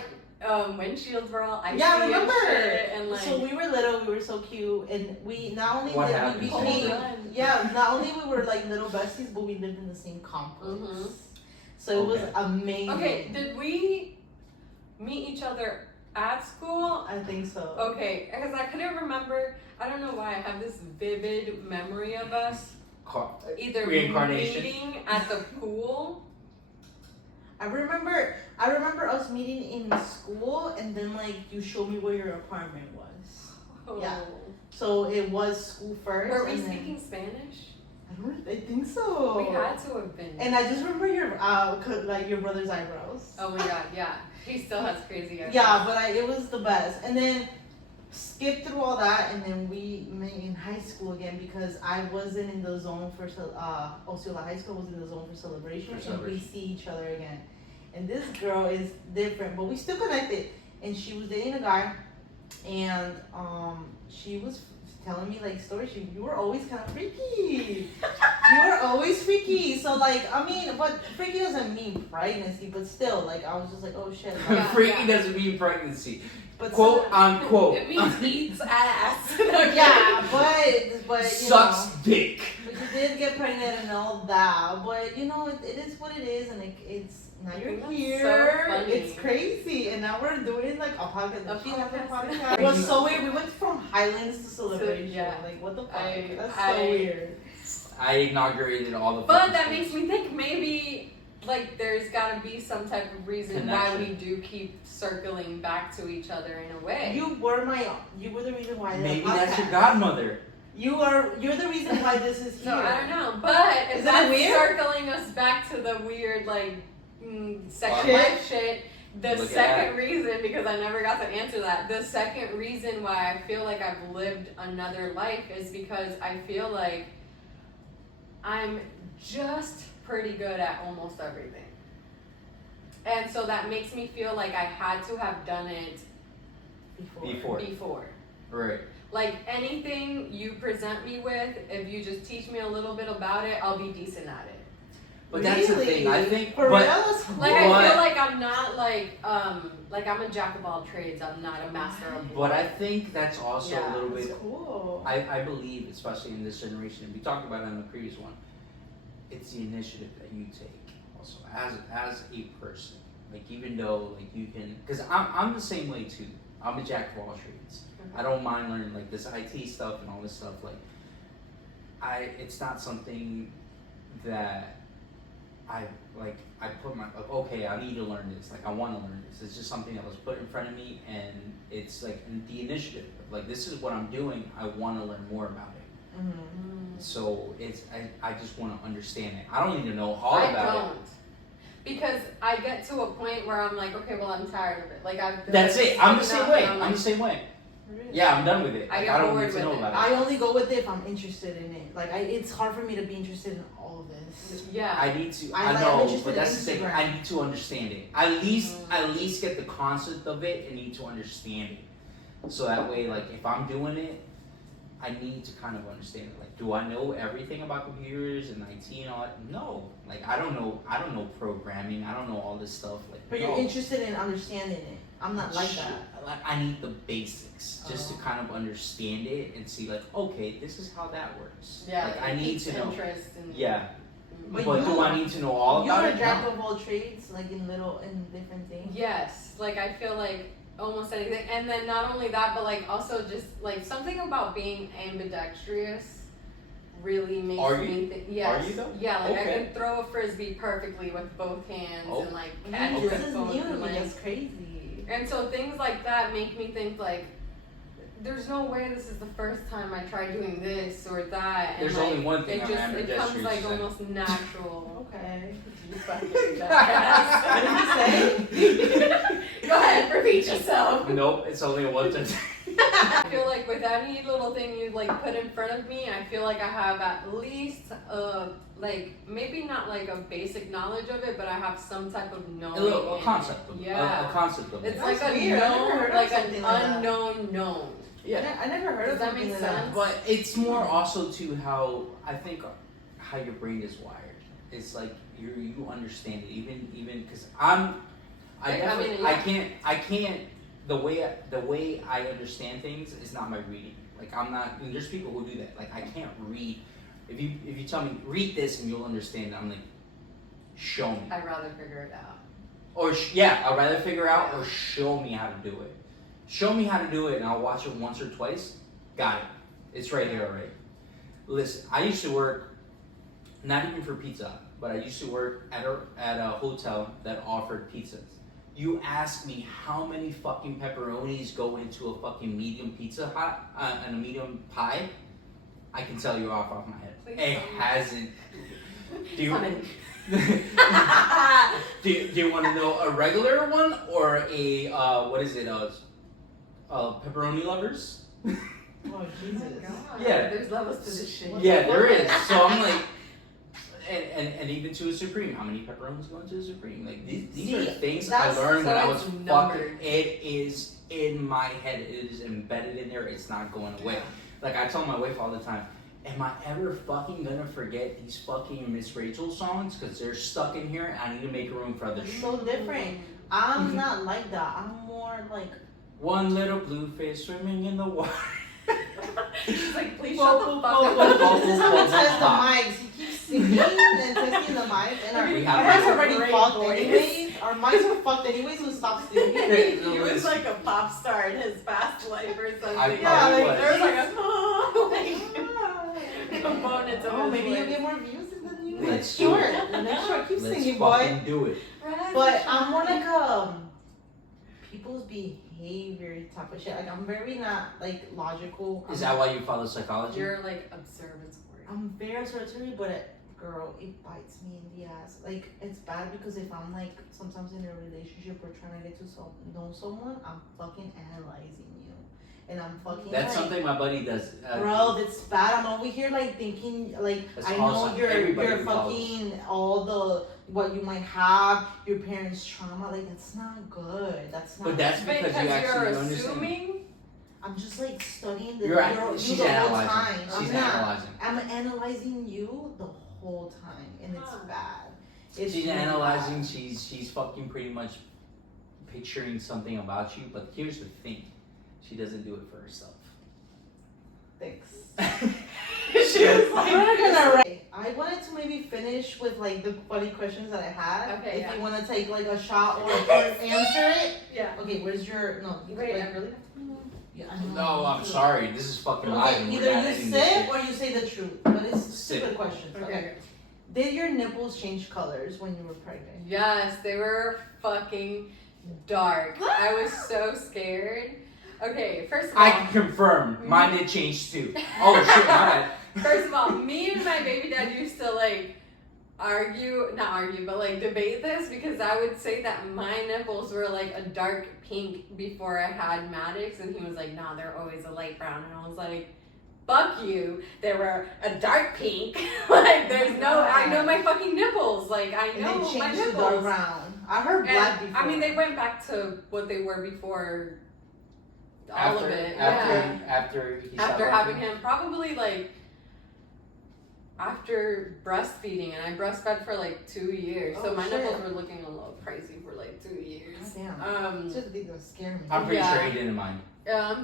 windshields were all icy. Yeah, remember? And shit, and like, so we were little, we were so cute, and we not only What did happened? we became, not only we were like little besties, but we lived in the same complex. Mm-hmm. So it was amazing. Okay, did we meet each other at school? I think so. Okay, because I couldn't remember. I don't know why I have this vivid memory of us either Reincarnation. meeting at the pool. I remember us meeting in school, and then like you showed me where your apartment was. Oh. Yeah. So it was school first. Were we speaking Spanish? I think so. We had to have been. And I just remember your brother's eyebrows. Oh my god, yeah. He still has crazy eyebrows. Yeah, but it was the best. And then skip through all that, and then we met in high school again because I wasn't in the zone for Osceola High School was in the zone for celebration, and we see each other again. And this girl is different, but we still connected. And she was dating a guy, and she was telling me like stories, you were always kind of freaky. You were always freaky. So like, I mean, but freaky doesn't mean pregnancy, but still, like, I was just like, oh shit. Like, Freaky doesn't mean pregnancy. but Quote unquote. It means eats ass. yeah, but you sucks know, dick. but you did get pregnant and all that. But you know, it is what it is, and like it's now you're That's here. so funny. It's crazy, and now we're doing like a podcast. A She has a podcast. podcast. It was so weird. We went from Highlands to Celebration. yeah. Like what the fuck? That's I- so weird. I inaugurated all the. But fucking that schools. makes me think maybe like there's gotta be some type of reason why we do keep circling back to each other in a way. You were the reason why. Maybe the that's your podcast. godmother. You're the reason why this is here. So I don't know, but if Is that that's weird? circling us back to the weird like second Shit. life shit. The Look at second reason, because I never got to answer that, the second reason why I feel like I've lived another life is because I feel like I'm just pretty good at almost everything. And so that makes me feel like I had to have done it before. Right. Like anything you present me with, if you just teach me a little bit about it, I'll be decent at it. But that's the Really? thing. I think. For but, real, that's cool. Like I But- feel like I'm not like I'm a jack of all trades. I'm not a master of But one. I think that's also Yeah, a little That's bit. cool. I believe, especially in this generation, we talked about it in the previous one. It's the initiative that you take, also as a person. Like even though like you can, because I'm the same way too. I'm a jack of all trades. I don't mind learning like this IT stuff and all this stuff. Like it's not something that I put my like, okay, I need to learn this. Like I want to learn this. It's just something that was put in front of me, and it's like the initiative. Like this is what I'm doing. I want to learn more about it. Mm-hmm. So I just want to understand it. I don't need to know all I about don't. Because I get to a point where I'm like, okay, well, I'm tired of it. Like I've. it. That's it. I'm the same way. I'm like, the same way. Really? Yeah, I'm done with it. I Like, get I don't bored need to with know it. about I only go with it if I'm interested in it. Like it's hard for me to be interested in all of this. Yeah. I need to. I'm I know, interested but that's in the thing. Instagram. I need to understand it. At least get the concept of it and need to understand it. So that way, like if I'm doing it, I need to kind of understand it. Like, do I know everything about computers and IT and all that? No. Like I don't know programming. I don't know all this stuff. Like, But no. you're interested in understanding it. I'm not like that. Like I need the basics just to kind of understand it and see like, okay, this is how that works. Yeah. Like I it need piques to know. interest and, Yeah. But But you- do I need to know all about You're it? a jack No. of all trades, like in different things. Yes, like I feel like almost anything, and then not only that, but like also just like something about being ambidextrous really makes Are me you? think. Yes. Are you though? Yeah, like I Okay. can throw a frisbee perfectly with both hands Oh. and like catch This with is both new to me. legs. That's crazy. And so things like that make me think like. There's no way this is the first time I tried doing this or that. And There's like, only one thing it I'm just it ambidextrous comes like in. almost natural. Okay. You fucking jackass. What did you say? Go ahead, repeat yourself. Nope, it's only one time. I feel like with any little thing you like put in front of me, I feel like I have at least like maybe not like a basic knowledge of it, but I have some type of knowing. a in concept it. of Yeah. a concept of It's it. like That's a weird. I never known, heard of like an something like that. unknown known. Yeah. I never heard Does of that something make like sense? But it's more also to how I think how your brain is wired. It's like you understand it even because I can't the way I understand things is not my reading. Like I'm not. And there's people who do that. Like I can't read. If you tell me read this and you'll understand it, I'm like, show me. I'd rather figure it out. Or I'd rather figure out or show me how to do it. Show me how to do it and I'll watch it once or twice. Got it. It's right here already. Listen, I used to work, not even for Pizza Hut, but I used to work at a hotel that offered pizzas. You ask me how many fucking pepperonis go into a fucking medium Pizza Hut and a medium pie, I can tell you off my head. Please It tell me. hasn't. Do you, Honey. do you want to know a regular one or a what is it? Pepperoni lovers? Oh Jesus. God, Yeah. There's levels to this shit. Yeah, there is. So I'm like, and even to a Supreme. How many pepperonis go into a Supreme? Like these are See, things I that's- learned when so I was it's fucking. numbered. It is in my head. It is embedded in there. It's not going away. Like I tell my wife all the time, am I ever fucking gonna forget these fucking Miss Rachel songs? Because they're stuck in here and I need to make room for other It's shit. so different. I'm not like that. I'm more like... One little blue fish swimming in the water. She's like, please shut the fuck up. This is how he test the mics. He keeps singing and testing the mics, and our mics are already fucked anyways. Our mics are fucked anyways, so stop singing. He was like a pop star in his past life or something. Yeah, like, there was like a component of oh, his maybe you voice. get more views than you. Let's Let's do short. it. The next short, keep Let's singing, fucking boy. do it. But I'm more like people's behavior type of shit. Like I'm very not like logical. Is that why you follow psychology? You're like observatory. I'm very observatory, but girl, it bites me in the ass. Like it's bad because if I'm like sometimes in a relationship or trying to get to know someone, I'm fucking analyzing you, and I'm fucking. That's like, something my buddy does. bro, that's bad. I'm over here like thinking like That's I know awesome. you're Everybody fucking all the what you might have, your parents' trauma. Like that's not good. That's not. But that's because you actually you're understand. assuming. I'm just like studying the She's the whole analyzing. time. She's I'm not. analyzing. I'm analyzing you the whole time, and it's bad. It's She's really analyzing. bad. She's fucking pretty much picturing something about you. But here's the thing, she doesn't do it for herself. Thanks. She was like, I wanted to maybe finish with like the funny questions that I had. Okay, If yeah. you want to take like a shot or answer it. yeah. Okay, where's your no? Wait, like, I really. yeah, I know. No, I'm sorry. This is fucking live. Okay, and we're either not you editing this sip shit. or you say the truth. But it's Sip. stupid questions. Okay. Okay. Did your nipples change colors when you were pregnant? Yes, they were fucking dark. I was so scared. Okay, first of all, I can confirm. Mine did change too. Oh shit, my bad. first of all, me and my baby dad used to like not argue, but like debate this because I would say that my nipples were like a dark pink before I had Maddox, and he was like, nah, they're always a light brown, and I was like, fuck you, they were a dark pink. Like there's no, I know my fucking nipples, like I And know they my changed to nipples. dark brown. I heard black And, before. I mean, they went back to what they were before. All of it, yeah. After After having him, probably like after breastfeeding, and I breastfed for like 2 years, so Oh, my shit. nipples were looking a little crazy for like 2 years. Damn. Just think that scared me. I'm pretty Yeah. sure he didn't mind.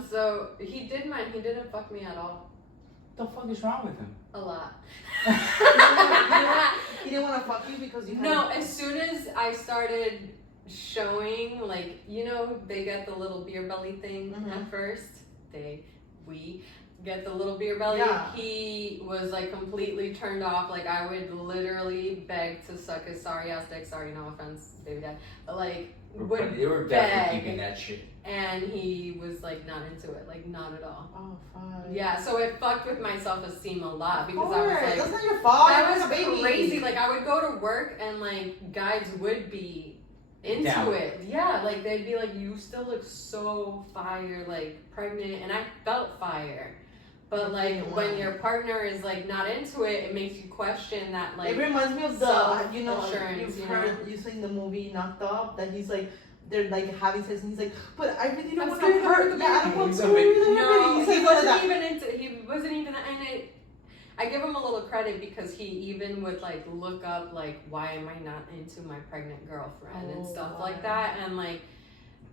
So he did mine. He didn't fuck me at all. What the fuck is wrong with him? A lot. He didn't want to fuck you because you had No, as soon as I started showing, like, you know, they get the little beer belly thing Mhm. at first. We get the little beer belly. Yeah. He was like completely turned off. Like I would literally beg to suck his sorry ass dick. Sorry, no offense, baby dad. But like would They were definitely beg. keeping that shit. And he was like not into it, like not at all. Oh, fuck. Yeah, so it fucked with my self-esteem a lot Of because I was course. like, That's not your fault. that You're was a baby. crazy. Like I would go to work and like guys would be into Down. it. Yeah, like they'd be like, you still look so fire, like pregnant, and I felt fire. But like when your partner is like not into it, it makes you question that like. It reminds me of the, you know, self-assurance, you've you heard, know? you've seen the movie Knocked Up, that he's like, they're like having sex and he's like, but I really don't I'm want scared to to hurt hurt. the Yeah, I baby. don't want He's to a bit- hurt the No, baby. he like wasn't that. even into. He wasn't even, and I give him a little credit because he even would like look up like why am I not into my pregnant girlfriend and stuff like that, and like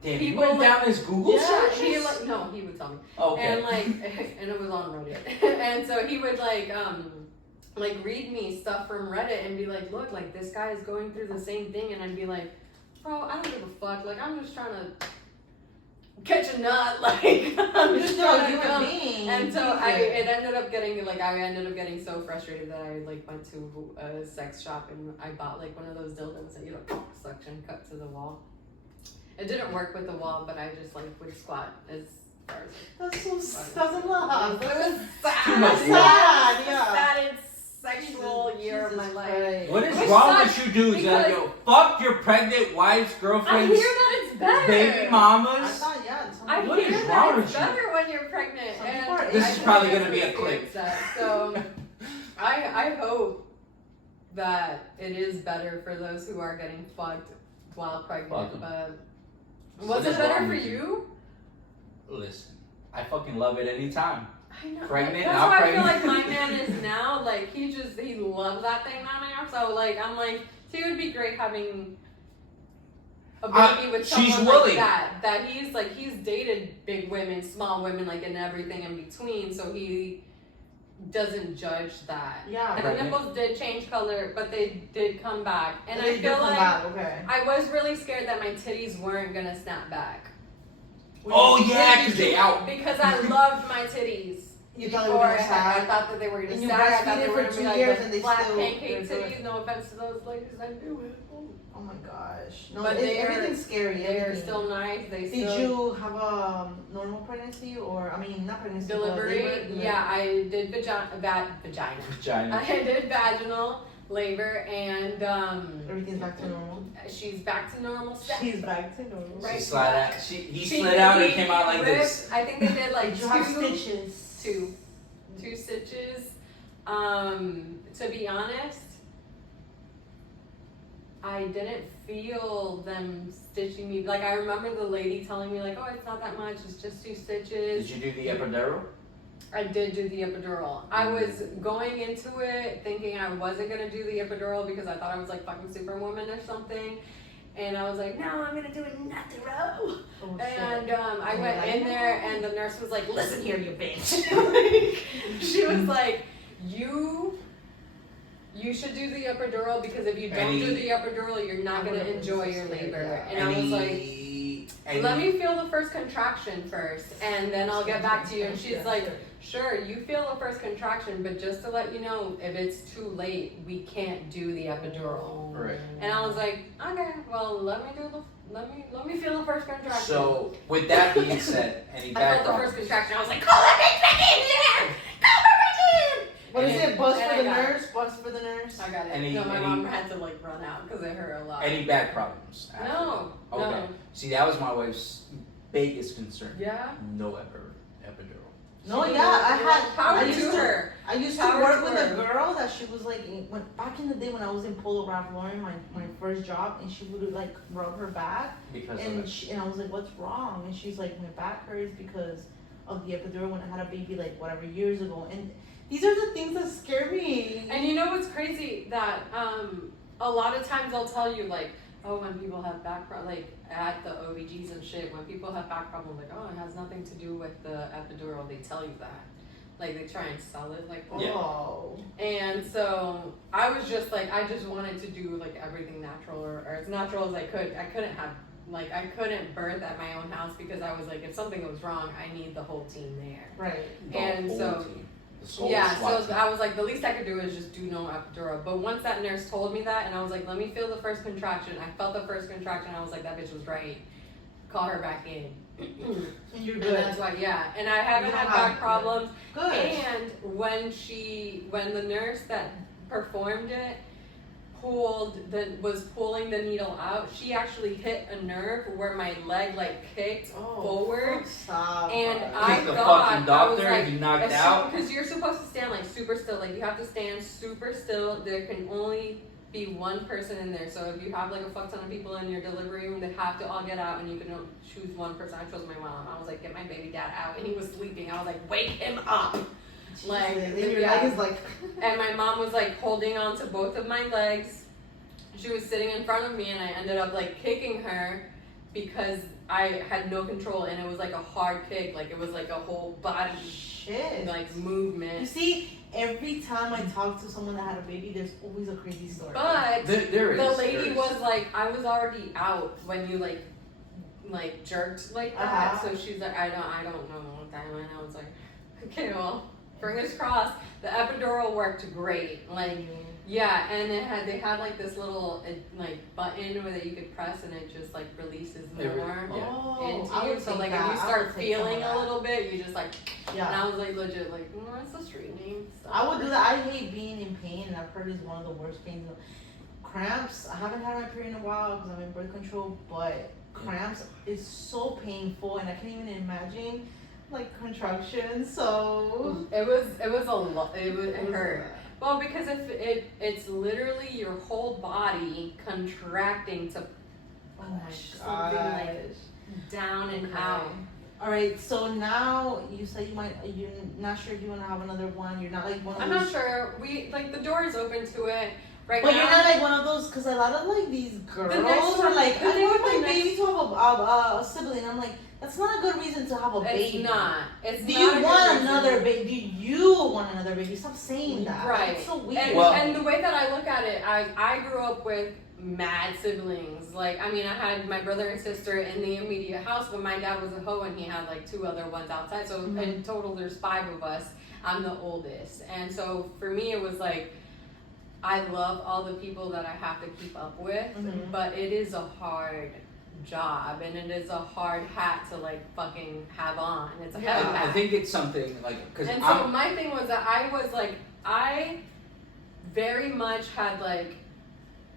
Damn, he people went like- down his Google yeah, search? he like no, he would tell me. Okay. And like, and it was on Reddit. And so he would like read me stuff from Reddit and be like, look, like this guy is going through the same thing. And I'd be like, bro, I don't give a fuck. Like, I'm just trying to catch a nut. Like, I'm just trying to come. And so it ended up getting, like, I ended up getting so frustrated that I like went to a sex shop and I bought like one of those dildos that, you know, suction cut to the wall. It didn't work with the wall, but I just like would squat as far as That's so, that's a lot. it was sad. Too much Sad, work. yeah. Saddest sexual year of my Jesus life. Christ. What is Which wrong sucks with you dudes? because- Yo, fuck your pregnant wives, I girlfriends, hear that it's better. baby I mamas. thought, yeah. it's I What hear is that wrong it's with you? better when you're pregnant. Some And people are- This I is think probably that's gonna be a what clip. it's that. So I hope that it is better for those who are getting fucked while pregnant. Fuck 'em. But What was is it better wrong for with you? Listen, I fucking love it anytime. I know. Pregnant, That's not why pregnant. I feel like my man is now. Like he loves that thing down there. So like I'm like, so it would be great having a baby with she's someone like willing. that he's dated big women, small women, like and everything in between, so he doesn't judge that. Yeah. And Right. the nipples did change color, but they did come back. And They I feel do come like back, okay. I was really scared that my titties weren't gonna snap back. Oh yeah, because they out. Because I loved my titties. You thought they were Before gonna I sag? thought that they were gonna And you sag. I thought breastfeeded they for were gonna 2 be like years the and they flat still- pancake they're titties. No offense to those ladies, I knew it. Oh my gosh. No, But they are- everything's scary. They are everything. still nice. They Did still you have a normal pregnancy or, I mean, not pregnancy, but delivery. labor? Yeah, I did vagina. Vagina. I did vaginal labor, and Everything's back to normal. she's back to normal. She's back to normal. Right. He She slid out and he came out like ripped- this. I think they did like Did you have stitches? two stitches. To be honest, I didn't feel them stitching me. Like I remember the lady telling me like, oh, it's not that much. It's just 2 stitches. Did you do the epidural? I did do the epidural. I was going into it thinking I wasn't gonna do the epidural because I thought I was like fucking Superwoman or something. And I was like, no, I'm gonna do it natural. Oh, And shit. I Oh, went like in that? there, and the nurse was like, "Listen here, you bitch." She was like, "You should do the epidural because if you don't do the epidural, you're not gonna enjoy your labor." And I was like, "Let me feel the first contraction first, and then I'll get back to you." And she's like, "Sure, you feel the first contraction, but just to let you know, if it's too late, we can't do the epidural." Right. And I was like, "Okay, well, let me feel the first contraction." So, with that being said, any I back felt the problems? first contraction. I was like, "Call that bitch back in there! Call her back in!" What is And- it? Bus and for I the got it. nurse? Bus for the nurse? I got it. Any- no, my any- mom had to like run out because it hurt a lot. Any back problems? after? No. Okay. No. See, that was my wife's biggest concern. Yeah. No epidural. No, She yeah, I was- had. Power I to used to. her. I used to Power work to with a her. girl that she was like, back in the day when I was in Polo Ralph Lauren, my first job, and she would like rub her back, Because of and it. and I was like, what's wrong? And she's like, my back hurts because of the epidural when I had a baby like whatever years ago, and these are the things that scare me. And you know what's crazy? That a lot of times they'll tell you like, oh, when people have back like at the OBGs and shit, when people have back problems, like, oh, it has nothing to do with the epidural. They tell you that. Like they try and sell it like that. Yeah. Oh. And so I was just like, I just wanted to do like everything natural or as natural as I could. I couldn't birth at my own house because I was like, if something was wrong, I need the whole team there. Right. The And whole so- team. The whole Yeah, SWAT so team. I was like, the least I could do is just do no epidural. But once that nurse told me that, and I was like, let me feel the first contraction. I felt the first contraction. I was like, that bitch was right. Call her back in. And you're And good. that's why, yeah. And I haven't You had don't back have- problems. Good. And when the nurse that performed it was pulling the needle out, she actually hit a nerve where my leg like kicked forward. Stop. And Bye. I He's the thought, fucking I was doctor. like, He knocked out. because you're supposed to stand like super still, like you have to stand super still. There can only be one person in there. So if you have like a fuck ton of people in your delivery room, they have to all get out, and you can only choose one person. I chose my mom. I was like, get my baby dad out, and he was sleeping. I was like, wake him up. Like, Jesus, and your yeah. leg is like. And my mom was like holding on to both of my legs. She was sitting in front of me, and I ended up like kicking her because I had no control, and it was like a hard kick, like it was like a whole body Shit. like You movement. see, every time I talk to someone that had a baby, there's always a crazy story. But There is. the there lady is. was like, I was already out when you like jerked like that. Uh-huh. So she's like, I don't know what that meant. I was like, okay, well, fingers crossed. The epidural worked great. Like, yeah, and they had like this little like button where that you could press, and it just like releases more Yeah. Oh, into I you. would So take like that. if you I start would take some of feeling a that. little bit, you just like. And Yeah. I was like legit like, that's a street name. So. I would do that. I hate being in pain, and I've heard it's one of the worst pains. Cramps. I haven't had my period in a while because I'm in birth control, but cramps is so painful, and I can't even imagine like contractions. So It was a lot. It hurt. Well, because it's literally your whole body contracting to oh my push something like gosh. down and Okay. out. All right, so now you said you're not sure if you want to have another one. You're not like one of I'm those. not sure. The door is open to it right But now. you're not like one of those, because a lot of like these girls are like, I want my baby to have a sibling. I'm like, that's not a good reason to have a baby. It's not. It's Do not you a want good another reason. baby? Do you want another baby? Stop saying that. Right. It's so weird. And the way that I look at it, I grew up with mad siblings. Like, I mean, I had my brother and sister in the immediate house, but my dad was a hoe and he had like 2 other ones outside. So in total, there's 5 of us. I'm the oldest. And so for me, it was like, I love all the people that I have to keep up with, but it is a hard job and it is a hard hat to like fucking have on. It's a heavy hat. I think it's something like, because and so my thing was that I very much had like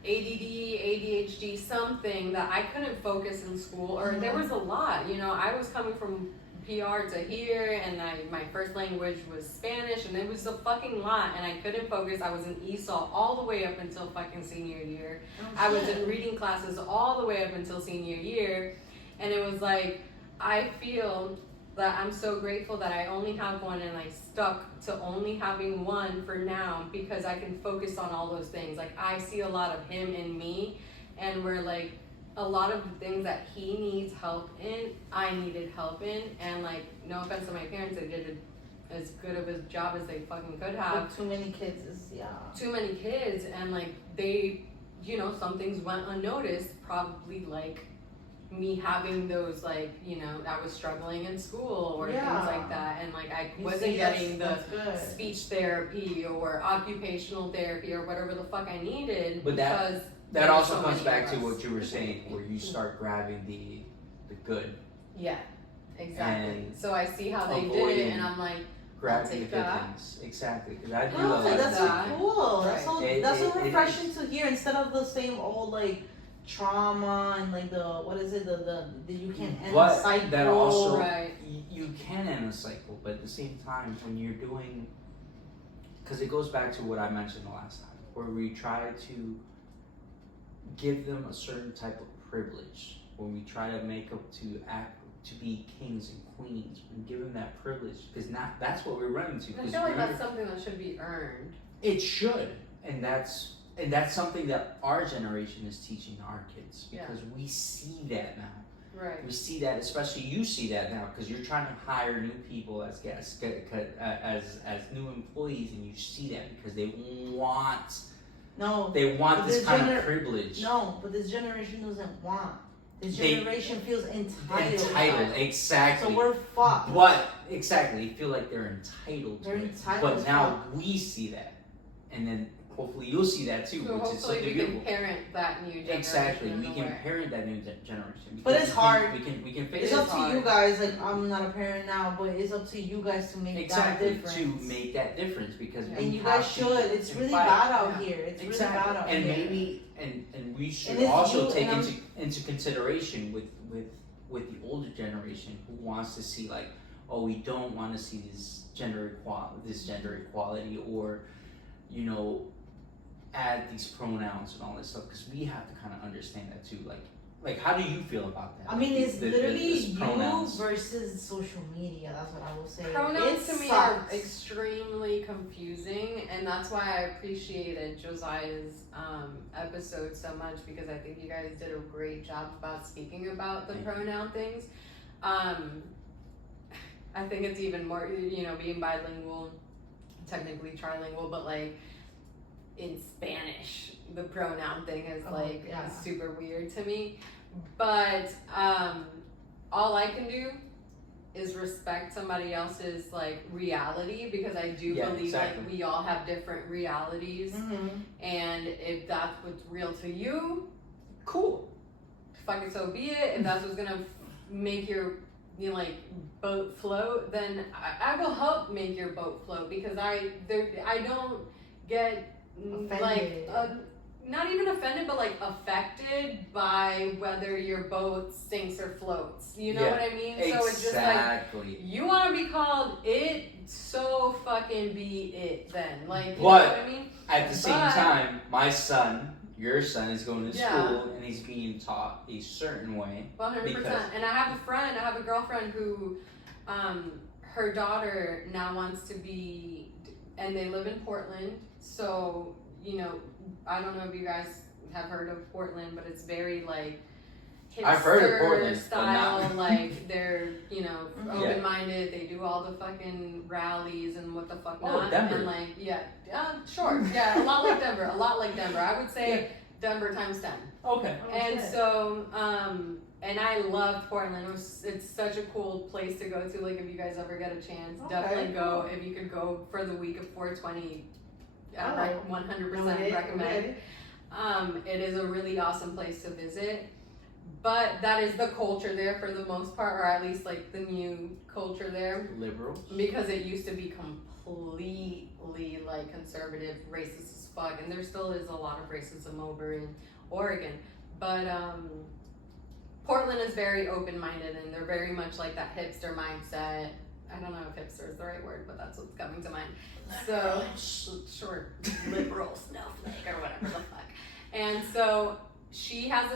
ADD, ADHD, something that I couldn't focus in school, or there was a lot, you know. I was coming from PR to here, and my first language was Spanish, and it was a fucking lot, and I couldn't focus. I was in ESOL all the way up until fucking senior year. I was in reading classes all the way up until senior year, and it was like, I feel that I'm so grateful that I only have one, and I stuck to only having one for now, because I can focus on all those things. Like, I see a lot of him in me, and we're like, a lot of the things that he needs help in, I needed help in, and like, no offense to my parents, they did as good of a job as they fucking could have. With too many kids is, Too many kids, and like, they, you know, some things went unnoticed, probably like me having those, like, you know, I was struggling in school or things like that, and like I wasn't getting the speech therapy or occupational therapy or whatever the fuck I needed, but because that also comes back to what you were saying, where you start grabbing the good. Yeah, exactly. And so I see how they did it, and I'm like, grabbing the good things. Exactly. Because I do that's so cool. Right. That's so refreshing to hear, instead of the same old like trauma and like the what is it, the you can't end the cycle. That also, right. you can end a cycle, but at the same time, when you're doing, because it goes back to what I mentioned the last time, where we try to give them a certain type of privilege, when we try to make up to be kings and queens, and give them that privilege, because that's what we're running to. I feel like that's something that should be earned. It should, and that's something that our generation is teaching our kids, because we see that now. Right. We see that, especially you see that now, because you're trying to hire new people as guests, as new employees, and you see that because they want this kind of privilege. No, but this generation doesn't want. This generation feels entitled. Entitled, exactly. So we're fucked. But exactly, they feel like they're entitled to it. Entitled. But now we see that, and then hopefully you'll see that too, so which is something we beautiful. can parent that new generation. Exactly, we can parent that new generation. But it's hard. We can fix it. It's up to you guys. Like, I'm not a parent now, but it's up to you guys to make that difference. To make that difference, because and you guys should. It's really bad out here. It's really bad out and here. Maybe and we should also take into consideration with the older generation who wants to see, like, oh, we don't want to see this gender equality, or, you know, add these pronouns and all this stuff, because we have to kind of understand that too. Like how do you feel about that? I mean, it's literally you pronouns versus social media. That's what I will say. Pronouns to me are extremely confusing, and that's why I appreciated Josiah's episode so much, because I think you guys did a great job about speaking about the pronoun things. I think it's even more, you know, being bilingual, technically trilingual, but like, in Spanish, the pronoun thing is super weird to me. But all I can do is respect somebody else's like reality, because I do believe like we all have different realities, and if that's what's real to you, cool. Fucking so be it. If that's what's gonna make your boat float, then I will help make your boat float, because I don't get offended. Not even offended, but like affected by whether your boat sinks or floats. You know what I mean? Exactly. So it's just like, you want to be called it, so fucking be it then. Like, you know what I mean? At the same time, my son, your son is going to school and he's being taught a certain way. 100%. And I have a girlfriend who, her daughter now wants to be, and they live in Portland. So, you know, I don't know if you guys have heard of Portland, but it's very like hipster I've heard of Portland style. Like they're, you know, open-minded. They do all the fucking rallies and what the fuck not. Denver. And like, sure, a lot like Denver. A lot like Denver. I would say Denver times 10. Okay. And so, and I love Portland. It's such a cool place to go to. Like, if you guys ever get a chance, definitely go. If you could go for the week of 420, I 100% recommend. It is a really awesome place to visit. But that is the culture there for the most part, or at least like the new culture there. Liberal. Because it used to be completely like conservative, racist as fuck, and there still is a lot of racism over in Oregon. But Portland is very open-minded, and they're very much like that hipster mindset. I don't know if hipster is the right word, but that's what's coming to mind. So, sure, liberal snowflake or whatever the fuck. And so she has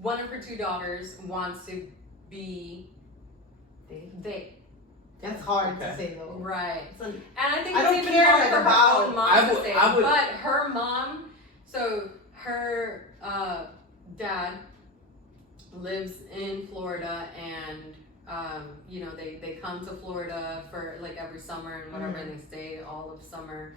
one of her two daughters wants to be they. That's hard to say though. Right. So, and I think I it's don't even care hard for about- her own mom to say. I would- But her mom, so her dad lives in Florida, and you know, they come to Florida for like every summer and whatever, and they stay all of summer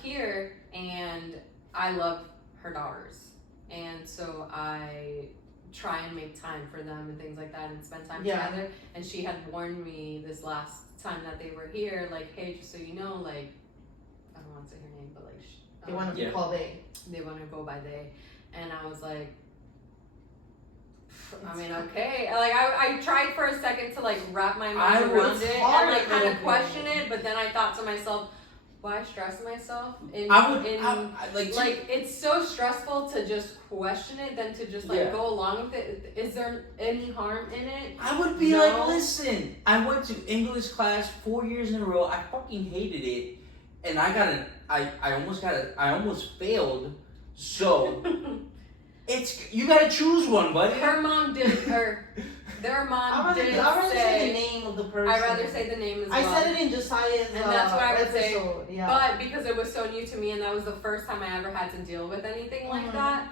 here. And I love her daughters, and so I try and make time for them and things like that and spend time together. And she had warned me this last time that they were here, like, hey, just so you know, like, I don't want to say her name, but like they want to be called they. They want to go by they. And I was like, I mean, okay. Like, I tried for a second to like wrap my mind around it and like kind of question it, but then I thought to myself, why stress myself? Like, it's so stressful to just question it than to just like go along with it. Is there any harm in it? I would be like, listen, I went to English class 4 years in a row. I fucking hated it, and I almost failed. So you gotta choose one, buddy. Her mom did, their mom did say. I'd rather say the name of the person. I'd rather say the name as well. I said it in Josiah's and that's what I would episode. say. But because it was so new to me, and that was the first time I ever had to deal with anything like that,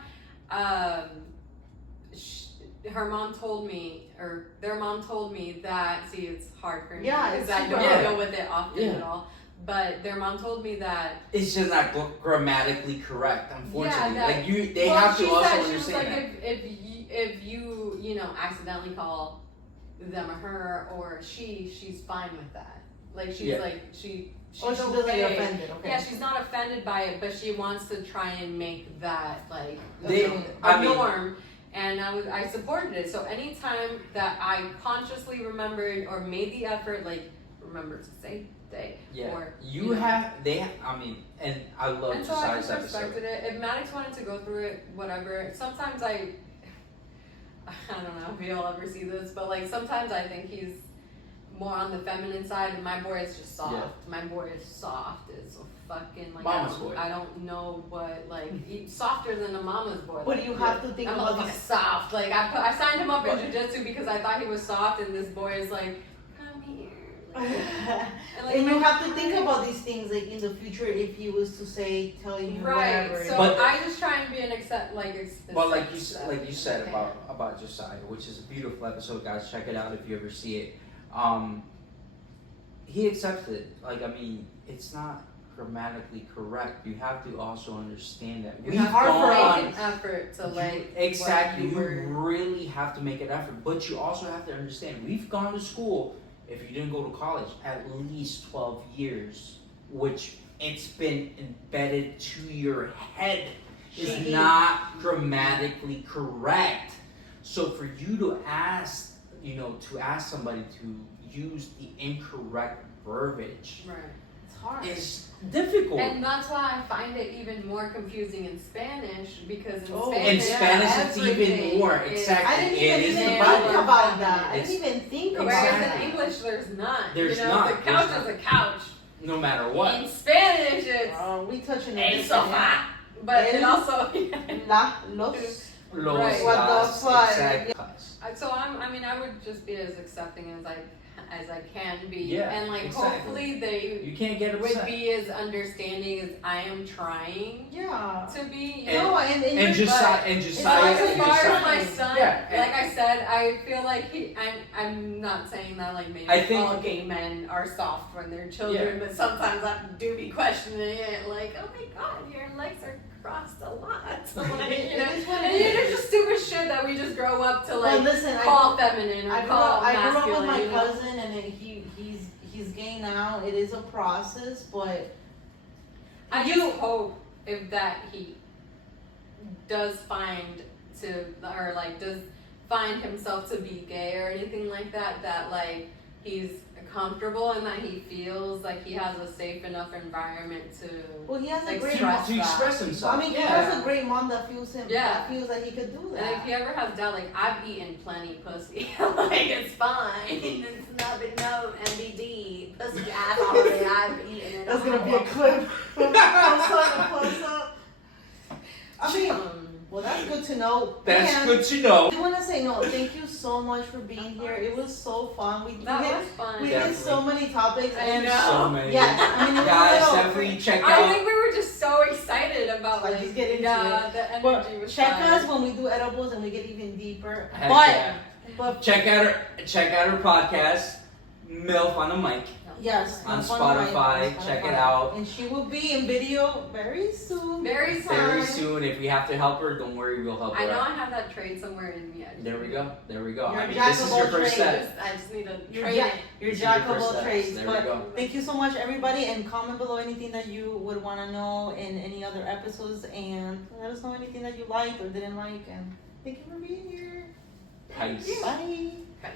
her mom told me, or their mom told me that, see, it's hard for me because I don't deal with it often at all. But their mom told me that it's just not grammatically correct, unfortunately. Yeah, they have to also understand she was like, that. if you know, accidentally call them a her or she's fine with that. Like she's like she's doesn't get offended. Okay. Yeah, she's not offended by it, but she wants to try and make that like a norm. And I supported it. So anytime that I consciously remembered or made the effort, like remember to say they. Yeah. Or, and I love and so I Josiah's just respected episode. it. If Maddox wanted to go through it, whatever. Sometimes I don't know if you'll ever see this, but like sometimes I think he's more on the feminine side, and my boy is just soft. Yeah. My boy is soft. It's a fucking like mama's boy. I don't know what he's softer than a mama's boy. But you have to think about this soft. Like I signed him up in jiu-jitsu because I thought he was soft, and this boy is like, come here. And you have to think about these things like in the future if he was to tell you whatever. So I just try and be an But like you said about Josiah, which is a beautiful episode, guys. Check it out if you ever see it. He accepts it. Like, I mean, it's not grammatically correct. You have to also understand that you have to make an effort to exactly. You really have to make an effort, but you also have to understand. We've gone to school. If you didn't go to college, at least 12 years, which it's been embedded to your head, is not grammatically correct. So for you to ask somebody to use the incorrect verbiage, it's hard. It's difficult. And that's why I find it even more confusing in Spanish, because in Spanish it's even more. Exactly. I didn't even think about that. I didn't even think about that. Whereas in English, there's none. There's not. The couch is a couch. No matter what. In Spanish, it's we touching el sofá. but it also los. Los, Right. What the las, fuck? exactly. So I mean, I would just be as accepting as I can be, Yeah, and like exactly. hopefully they You can't get would upset. be as understanding as I am trying Yeah. to be. And- No, And you're- Josiah, Like as far as my Josiah. son, Yeah, and- like I said, I feel like I'm not saying that like maybe I think- all gay men are soft when they're children, but sometimes I do be questioning it, like, oh my god, your legs are crossed a lot. Like, you know, It is what it and is. there's just stupid shit that we just grow up to like Well, listen, call feminine or I grew call up masculine. with my you know? cousin, and then he's gay now. It is a process, but I just hope if that he does find does find himself to be gay or anything like that, that like he's comfortable and that he feels like he has a safe enough environment to well, he has a great express To express himself. I mean, he yeah. has a great mom that feels him. Yeah. That feels that he could do And if that. he ever has doubt, like I've eaten plenty pussy, like it's fine. It's not been no MBD pussy ass holiday. I've eaten it. That's gonna be a all. clip. Close up. I mean, Um, well, that's good to know. That's And good to know. I want to say no. Thank you so much for being here. It was so fun. We that hit was fun. we Yeah. hit so many topics, I and know. So many. yes, I mean, it was Guys, a little- definitely check I out. think we were just so excited about Like, like just get into yeah, it. the energy But was check fun. us when we do edibles and we get even deeper. Heck but yeah. but Check out her podcast, Milfonamic. yes, On Milfonamic, Spotify, check it out. And she will be in video very soon. Very soon. Very soon. If we have to help her, don't worry, we'll help I her know out. I have that trade somewhere in me. There we go. There we go. You're I a mean, jack this of is all your first trades. step. I just need to You're trade ja- it. You're This is jack your of first all steps. trades. There But we go. thank you so much, everybody, and comment below anything that you would want to know in any other episodes, and let us know anything that you liked or didn't like. And thank you for being here. Peace. Bye. Bye.